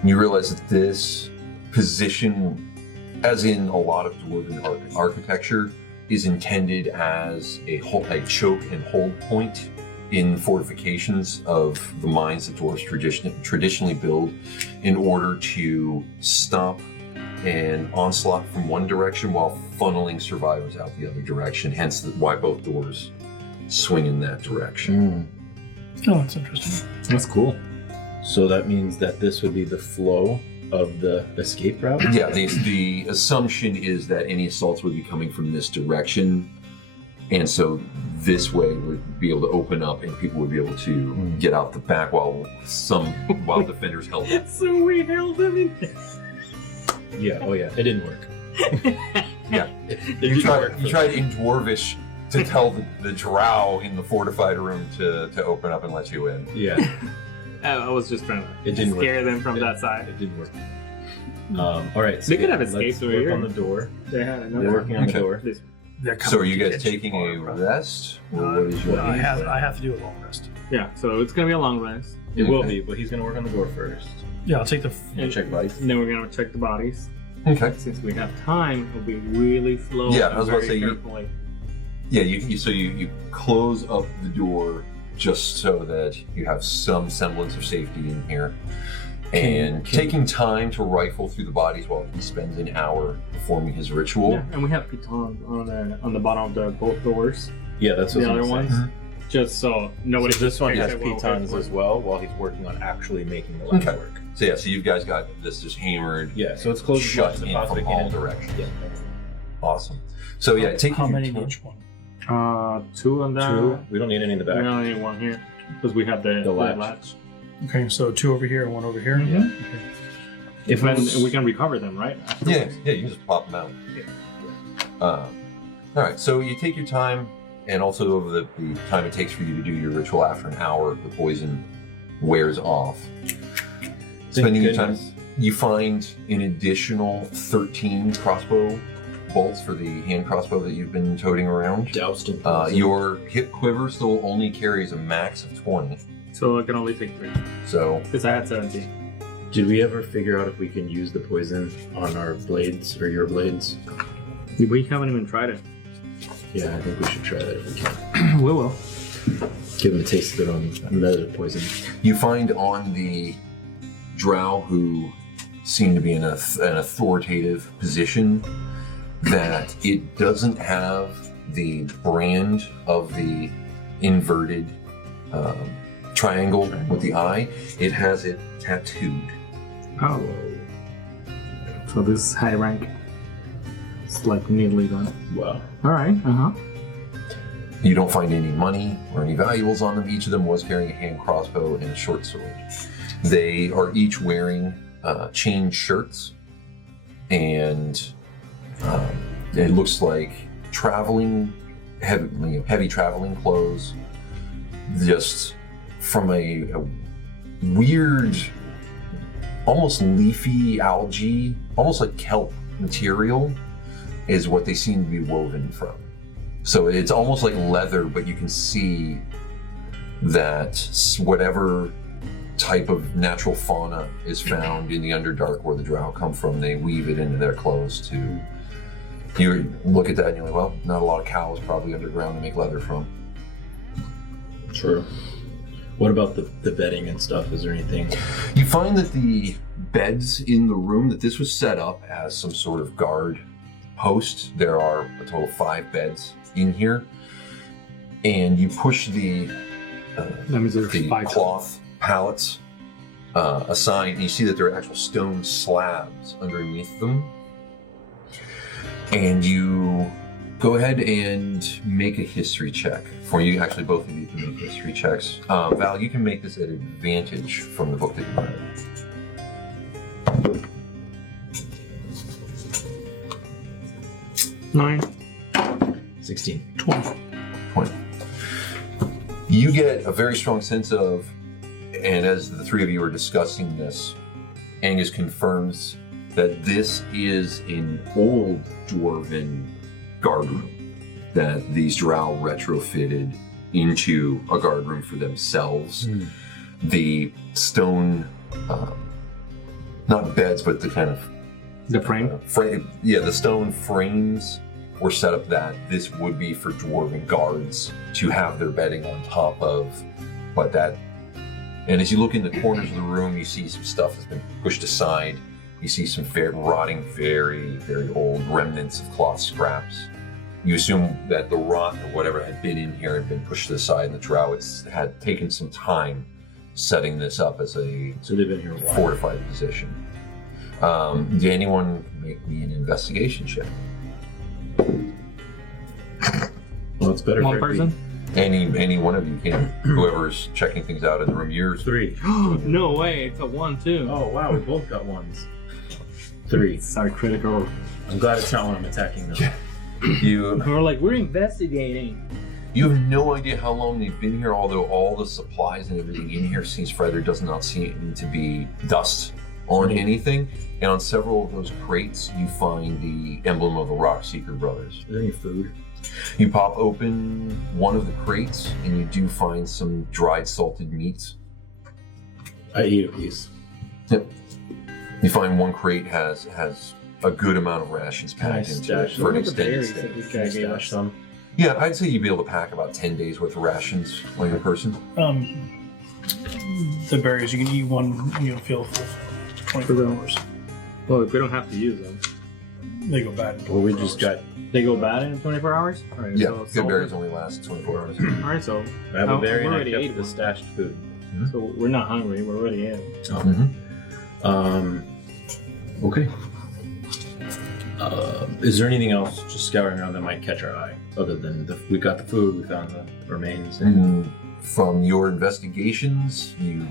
and you realize that this position, as in a lot of dwarven architecture, is intended as a choke and hold point in fortifications of the mines that dwarves traditionally build in order to stop an onslaught from one direction while funneling survivors out the other direction, hence why both doors swing in that direction. Oh, that's interesting. That's cool. So that means that this would be the flow of the escape route? Yeah, the assumption is that any assaults would be coming from this direction, and so this way would be able to open up, and people would be able to get out the back while defenders held them. So we held them in. Yeah. Oh yeah. It didn't work. Yeah, you tried in Dwarvish to tell the drow in the fortified room to open up and let you in. Yeah. I was just trying It to didn't scare work. them from that side. It didn't work. All right. So They could have let's escaped over work here. on the door. They had We're another working on the Okay. door. This They're So are coming you to guys get taking you, a bro. rest, or what is your? I have to do a long rest. Yeah, so it's gonna be a long rest. It will Okay. be, but he's gonna work on the door first. Yeah, I'll take the. And check bodies. And then we're gonna check the bodies. Okay. Since we have time, it'll be really slow. Yeah, and I was about to very say, carefully. Yeah, you close up the door just so that you have some semblance of safety in here. And taking time to rifle through the bodies while he spends an hour performing his ritual. Yeah, and we have pitons on the bottom of the both doors. Yeah, that's what The I other was ones, saying. just so nobody. So this one has picks it while pitons we're- as well, while he's working on actually making the lights Okay. work. So yeah, so you guys got this just hammered, Yeah, so it's closed as shut much as it in possibly from all can. directions. Yeah. Awesome. So yeah, taking How your many in time- each one? 2 on that. True. We don't need any in the We back. only need 1 here because we have the latch. Okay, so 2 over here and 1 over here. Mhm. Okay. If And it was, we can recover them, right? Yeah, you can just pop them out. All right, so you take your time, and also over the time it takes for you to do your ritual. After an hour, the poison wears off. Spending your time, you find an additional 13 crossbow bolts for the hand crossbow that you've been toting around. doused in Your hip quiver still only carries a max of 20, So I can only take 3 so because I had 17. Did we ever figure out if we can use the poison on our blades or your blades? We haven't even tried it. Yeah, I think we should try that if we can. We will. Give them a taste of their own method of poison. you find on the drow who seem to be in an authoritative position that it doesn't have the brand of the inverted triangle with the eye. It has it tattooed. Oh. So this is high rank. It's like neatly done. Wow. All right. You don't find any money or any valuables on them. Each of them was carrying a hand crossbow and a short sword. They are each wearing chain shirts, and it looks like heavy traveling clothes, just from a weird, almost leafy algae, almost like kelp material, is what they seem to be woven from. So it's almost like leather, but you can see that whatever type of natural fauna is found in the Underdark where the drow come from, they weave it into their clothes to... You look at that and you're like, well, not a lot of cows probably underground to make leather from. True. What about the bedding and stuff? Is there anything? You find that the beds in the room, that this was set up as some sort of guard post. There are a total of 5 beds in here. And you push the That means there's the 5 cloth pallets aside, and you see that there are actual stone slabs underneath them. And you go ahead and make a history check. For you, actually, both of you can make history checks. Val, you can make this at advantage from the book that you read. Nine. 16. 20. You get a very strong sense of, and as the 3 of you are discussing this, Angus confirms that this is an old dwarven guard room that these drow retrofitted into a guard room for themselves. The stone, not beds, but the kind of The frame. the stone frames were set up that this would be for dwarven guards to have their bedding on top of, and as you look in the corners of the room, you see some stuff that's been pushed aside. You see some rotting, very, very old remnants of cloth scraps. You assume that the rot or whatever had been in here had been pushed to the side, and the drow had taken some time setting this up as a So they've been here a while. fortified position. Do anyone make me an investigation check? Well, it's better One for it to be person? Any one of you can. Whoever's checking things out in the room. You're 3. No way, it's a 1 too. Oh wow, we both got 1s. 3. It's our critical. I'm glad it's not when I'm attacking them. you. We're like, we're investigating. You have no idea how long they've been here. Although all the supplies and everything in here seems Fred, there does not seem to be dust on anything. And on several of those crates, you find the emblem of the Rockseeker brothers. Is there any food? You pop open one of the crates, and you do find some dried salted meats. I eat a piece. Yep. You find one crate has a good amount of rations Can I packed into it stash for an the extended berries stay. that we Can I gave us? stash some? Yeah, I'd say you'd be able to pack about 10 days worth of rations on your person. The berries, you can eat one, feel full for 24 hours. Well, if we don't have to use them. They go bad. in Well, we 24 just hours. got. They go bad in 24 hours? Alright, Yeah, so good sulfur- berries only last 24 hours. Alright, so I have a berry we and I already ate kept the one. stashed food. So we're not hungry, we're already in. Okay. Is there anything else just scouring around that might catch our eye, other than we got the food, we found the remains? And from your investigations, you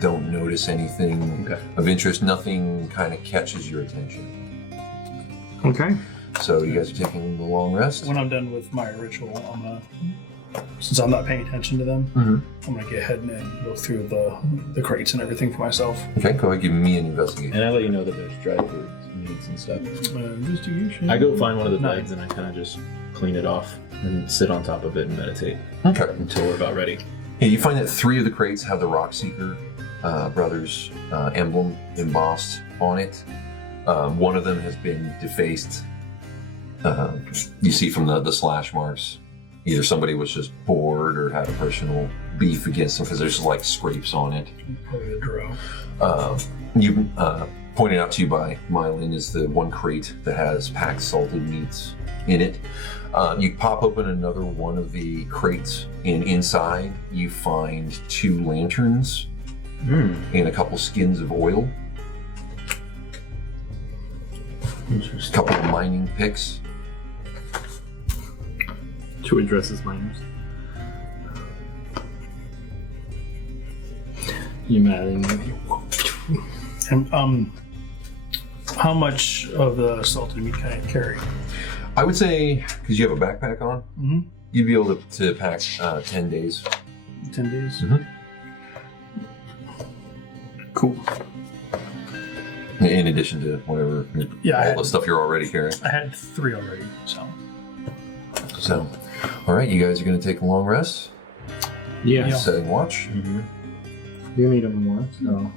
don't notice anything Okay. of interest. Nothing kind of catches your attention. Okay. So you guys are taking the long rest? When I'm done with my ritual, I'm gonna, since I'm not paying attention to them, I'm gonna get ahead and look through the crates and everything for myself. Okay, go ahead, give me an investigation. And I let you know that there's dried food, meats and stuff. Investigation. I go find one of the Nice. bags and I kind of just clean it off and sit on top of it and meditate Okay. until we're about ready. Yeah, you find that 3 of the crates have the Rockseeker brothers emblem embossed on it. One of them has been defaced. You see from the slash marks, either somebody was just bored or had a personal beef against them because there's like scrapes on it. Probably a drow. You pointed out to you by Meilin is the one crate that has packed salted meats in it. You pop open another one of the crates, and inside you find 2 lanterns and a couple skins of oil, a Interesting. couple of mining picks. To address his miners. You mad at me? And how much of the salted meat can I carry? I would say, because you have a backpack on, you'd be able to pack 10 days. 10 days. Mhm. Cool. In addition to whatever, Yeah, I all had- the stuff you're already carrying. I had 3 already, so. So, all right, you guys are going to take a long rest. Yeah. Yeah. Setting watch. You need them more, so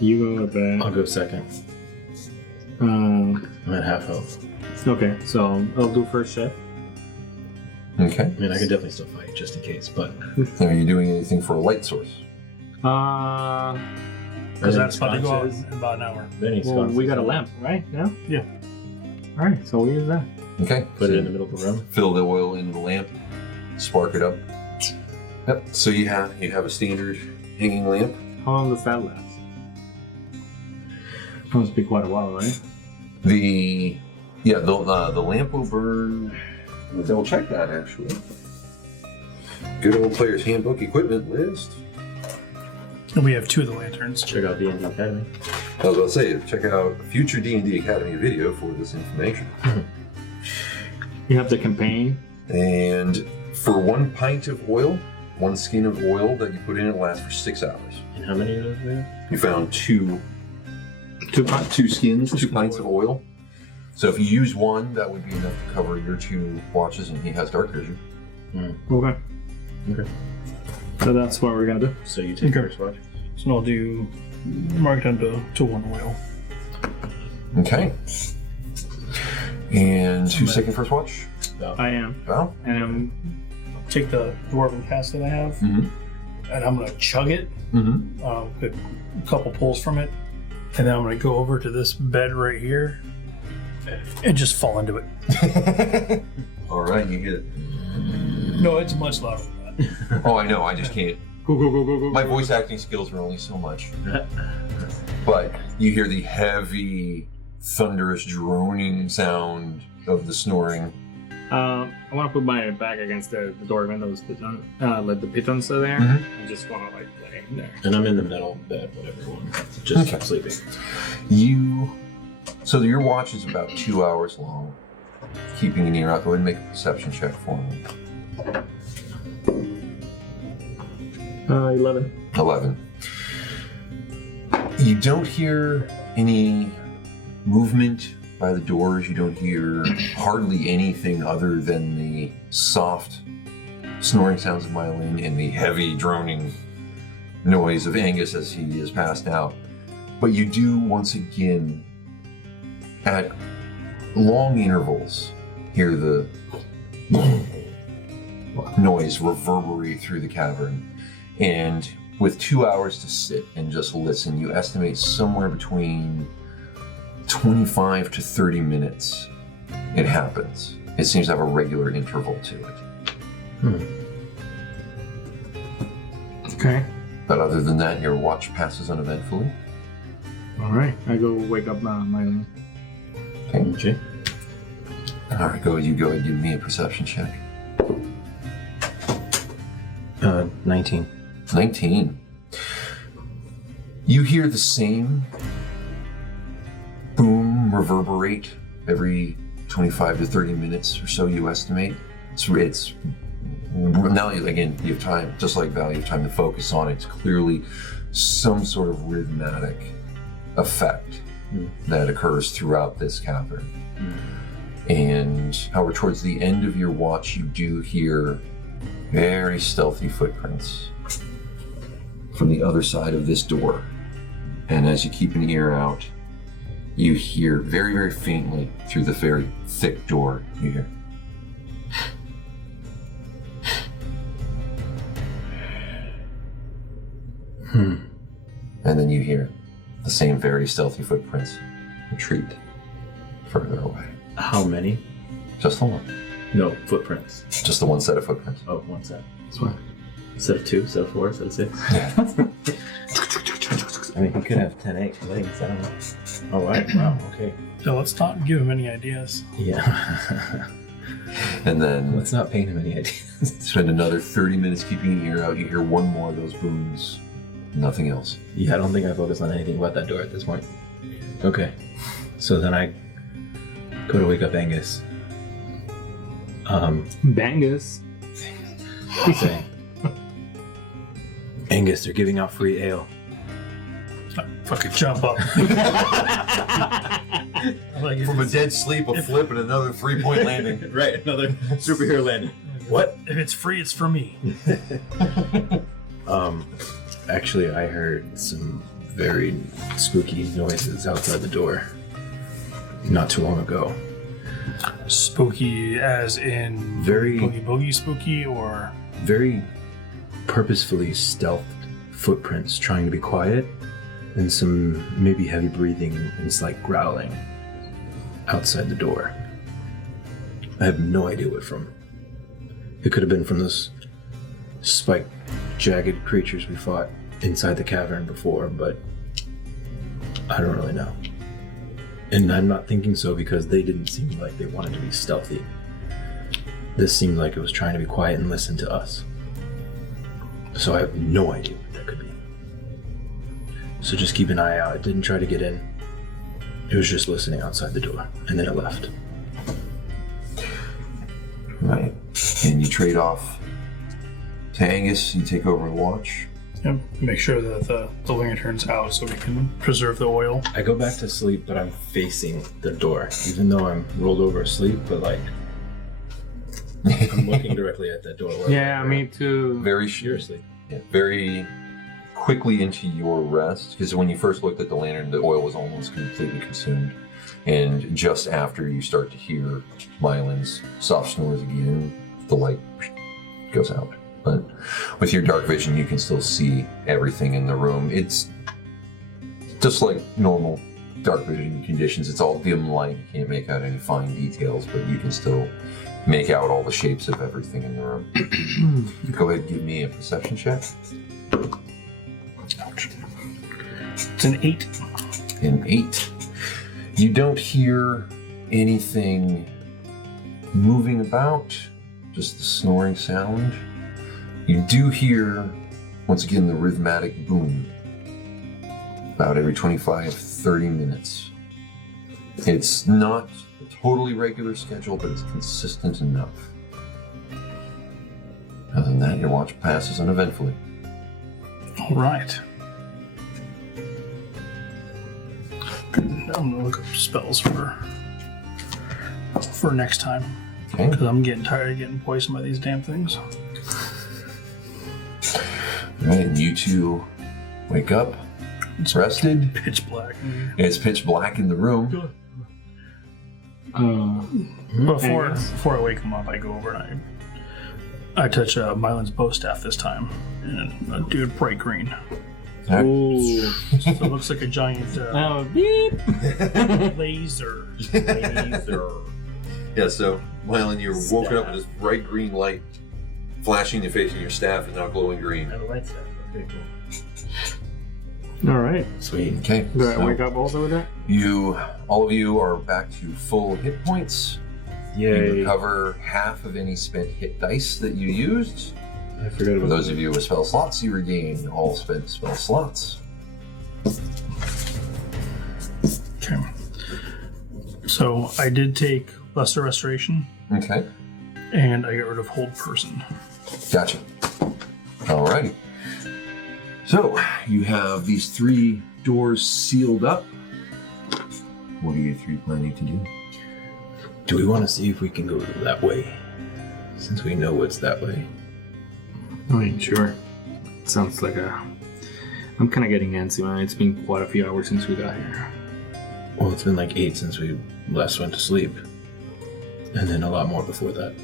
you go to I'll bed. go second. Um, I'm at half health. okay, so I'll do first shift. Okay. I mean, I can definitely still fight just in case, but Are you doing anything for a light source? Because that's about to go out in about an hour. Then he's Well, gone. we got a lamp, right? Yeah? Yeah. Alright, so we use that. Okay. Put so it in the middle of the room. Fill the oil into the lamp, spark it up. Yep. So you have a standard hanging lamp. How long does that last? Must be quite a while, right? The lamp will burn. We'll double check that actually. Good old player's handbook equipment list. And we have 2 of the lanterns. Check out D&D Academy. I was about to say, check out a future D&D Academy video for this information. You have the campaign. And for 1 pint of oil, 1 skin of oil that you put in it lasts for 6 hours. And how many of those we have? You found 2 2 skins, 2 pints of oil. So if you use 1, that would be enough to cover your 2 watches, and he has dark vision. Okay. Okay. So that's what we're gonna do. So you take Okay. first watch. So I'll do mark down to 1 oil. Okay. And who's taking first watch? I am. Val? And Take the dwarven cast that I have, Mm-hmm. and I'm gonna chug it. Mm-hmm. Get a couple pulls from it, and then I'm gonna go over to this bed right here and just fall into All right, you get it. No, it's much louder than that. Oh, I know. I just can't Go. My voice acting skills are only so much. But you hear the heavy, thunderous, droning sound of the snoring. I want to put my back against the door when those pitons, let the pitons are there. Mhm. I just want to like lay in there. And I'm in the metal bed, whatever one. Just Okay. sleeping. So your watch is about 2 hours long. Keeping an ear out, go ahead and make a perception check for me. 11. 11. You don't hear any movement by the doors. You don't hear hardly anything other than the soft snoring sounds of Meilin and the heavy droning noise of Angus as he is passed out. But you do once again, at long intervals, hear the noise reverberate through the cavern. And with 2 hours to sit and just listen, you estimate somewhere between 25 to 30 minutes it happens. It seems to have a regular interval to it. Okay. But other than that, your watch passes uneventfully. All right. I go wake up Meilin. Okay. All right, go ahead and give me a perception check. 19. 19. You hear the same boom reverberate every 25 to 30 minutes or so, you estimate. It's now, again, you have time, just like Val, you have time to focus on it. It's clearly some sort of rhythmic effect that occurs throughout this cavern. And however, towards the end of your watch, you do hear very stealthy footprints from the other side of this door. And as you keep an ear out, you hear very, very faintly through the very thick door, you hear. And then you hear the same very stealthy footprints retreat further away. How many? Just the one. No, footprints. Just the one set of footprints. Oh, one set. That's fine. Set of 2, set of 4, set of 6. I mean, he could have 10 legs, I don't know. Oh, right. Wow, okay. So let's not give him any ideas. Yeah. And then Let's not paint him any ideas. spend another 30 minutes keeping an ear out. You hear one more of those booms. Nothing else. Yeah, I don't think I focus on anything about that door at this point. Okay. So then I go to wake up Angus. Bangus. Say, Angus, they're giving out free ale. Fucking jump up. Like, From a dead sleep, a flip, and another 3-point landing. Right, another superhero landing. What? if it's free, it's for me. Actually, I heard some very spooky noises outside the door not too long ago. Spooky as in Very- boogie boogie spooky, or Very purposefully stealthed footprints trying to be quiet, and some maybe heavy breathing and slight growling outside the door. I have no idea what from. It could have been from those spiked, jagged creatures we fought inside the cavern before, but I don't really know. And I'm not thinking so because they didn't seem like they wanted to be stealthy. This seemed like it was trying to be quiet and listen to us. So I have no idea what that could be. So just keep an eye out. It didn't try to get in. It was just listening outside the door, and then it left. Right. And you trade off to Angus. You take over the watch. make sure that the lantern's out so we can preserve the oil. I go back to sleep, but I'm facing the door, even though I'm rolled over asleep, but like, I'm looking directly at that door. Yeah, me too. Very Seriously. Yeah, very quickly into your rest, because when you first looked at the lantern, the oil was almost completely consumed. And just after you start to hear Meilin's soft snores again, the light goes out. But with your dark vision, you can still see everything in the room. It's just like normal dark vision conditions. It's all dim light. You can't make out any fine details, but you can still make out all the shapes of everything in the room. Go ahead and give me a perception check. Ouch. It's an 8. An 8. You don't hear anything moving about, just the snoring sound. You do hear, once again, the rhythmic boom about every 25-30 minutes. It's not a totally regular schedule, but it's consistent enough. Other than that, your watch passes uneventfully. All right. I'm gonna look up spells for next time, Okay. because I'm getting tired of getting poisoned by these damn things. Right, and you two wake up. It's rested. Pitch black. It's pitch black in the room. Before I wake them up, I go over and I touch Meilin's bow staff this time, and a dude bright green. Ooh. So it looks like a giant Oh, beep. laser. Yeah, so, Meilin, you're woken up with this bright green light flashing in your face, and your staff is now glowing green. And the light stuff. Okay, cool. All right. Sweet. Okay. Do I so wake up also with that? all of you are back to full hit points. You Yay. recover half of any spent hit dice that you used. I forgot For about those of you with spell slots, you regain all spent spell slots. Okay. So I did take Lesser Restoration, Okay. and I got rid of Hold Person. Gotcha. Alrighty. So, you have these 3 doors sealed up. What are you 3 planning to do? Do we want to see if we can go that way? Since we know what's that way. I mean, sure. Sounds like a... I'm kind of getting antsy, man. It's been quite a few hours since we got here. Well, it's been like 8 since we last went to sleep. And then a lot more before that.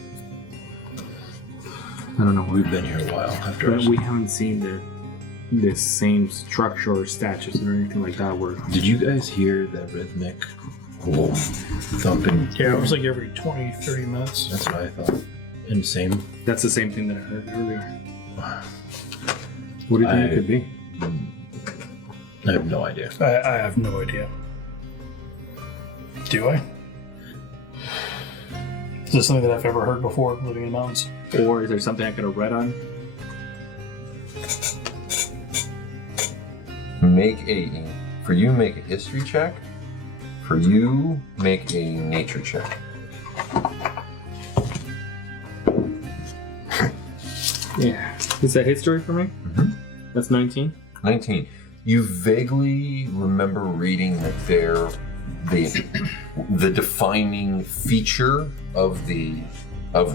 I don't know. We've been here a while after But us. we haven't seen the same structure or statues or anything like that. Where Did you guys hear that rhythmic thumping? Yeah, it was like every 20-30 minutes. That's what I thought. And same. that's the same thing that I heard earlier. What do you think it could be? I have no idea. I have no idea. Do I? Is this something that I've ever heard before, living in the mountains? Or is there something I could have read on? Make a history check. For you, make a nature check. Yeah. Is that history for me? Mhm. That's 19. 19. You vaguely remember reading that the defining feature of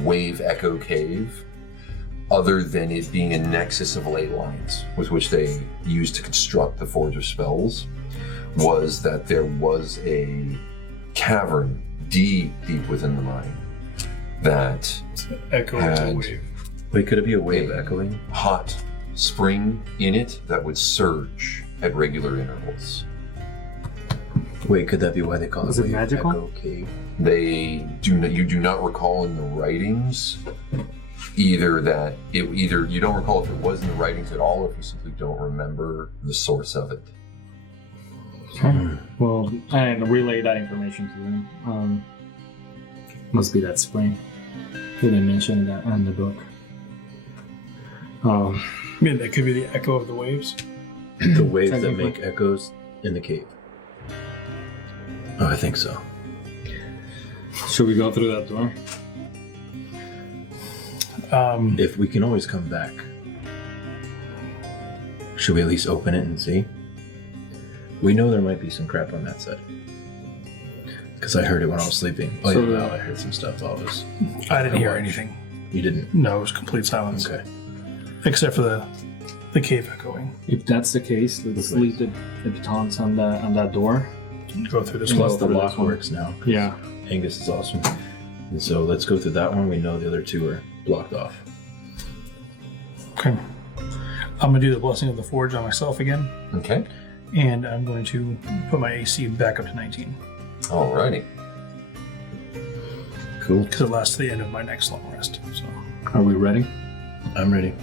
Wave Echo Cave, other than it being a nexus of ley lines with which they used to construct the Forge of Spells, was that there was a cavern deep within the mine that Echo And- wave. Wait, could it be a wave a echoing? hot spring in it that would surge at regular intervals. Wait, could that be why they call Was it it Wave magical? Echo Cave? You do not recall in the writings either you don't recall if it was in the writings at all, or if you simply don't remember the source of it. Okay. Well, and relay that information to them. Must be that spring that they mentioned that in the book. I mean, that could be the echo of the waves. The waves that Technically. make echoes in the cave. Oh, I think so. Should we go through that door? If we can always come back. Should we at least open it and see? We know there might be some crap on that side. Because I heard it when I was sleeping. Oh, So- yeah, no, I heard some stuff while I was... I didn't hear anything. You didn't? No, it was complete silence. Okay. Except for the cave echoing. If that's the case, let's leave the batons on that door. Go through this Well, one. Plus the through lock this one. works now. Yeah. Angus is awesome. And so let's go through that one. We know the other two are blocked off. Okay. I'm gonna do the blessing of the forge on myself again, Okay. And I'm going to put my AC back up to 19. Alrighty. Cool. Because it lasts to the end of my next long rest. So Are we ready? I'm ready.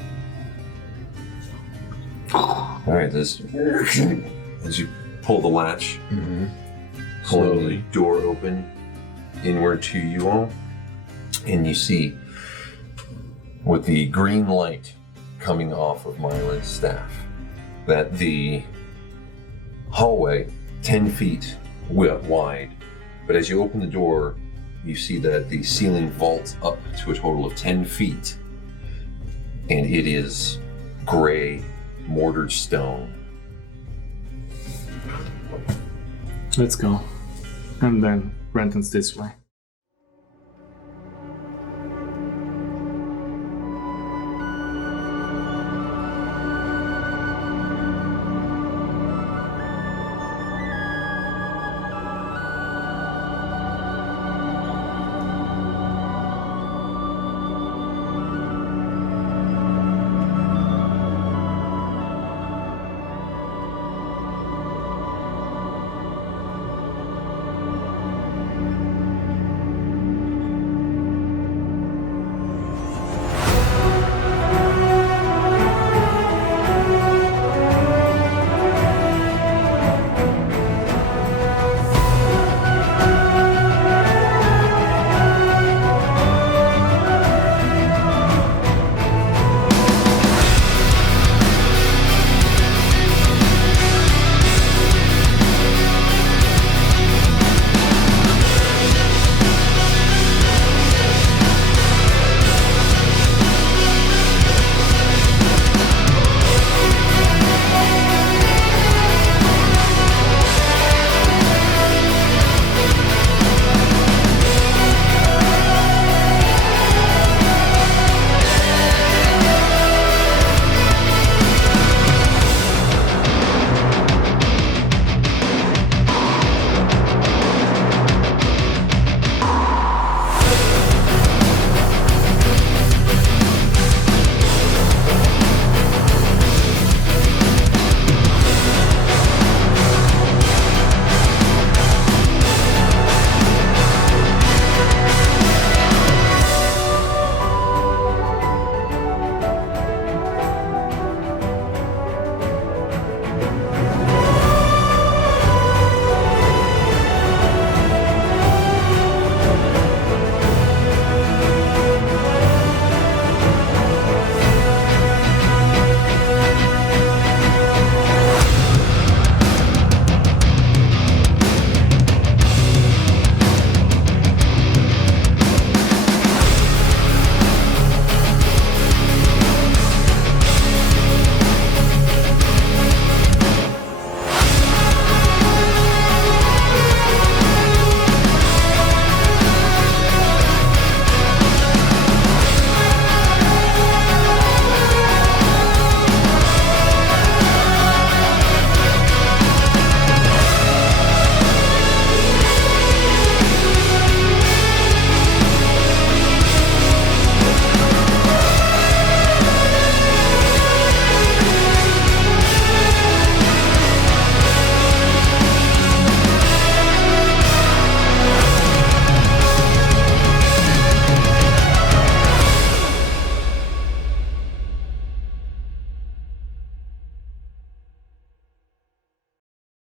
Alright, as you pull the latch, pulling the door open inward to you all, and you see with the green light coming off of Meilin's staff that the hallway, 10 feet wide, but as you open the door, you see that the ceiling vaults up to a total of 10 feet, and it is gray, mortared stone. Let's go. And then Renton's this way.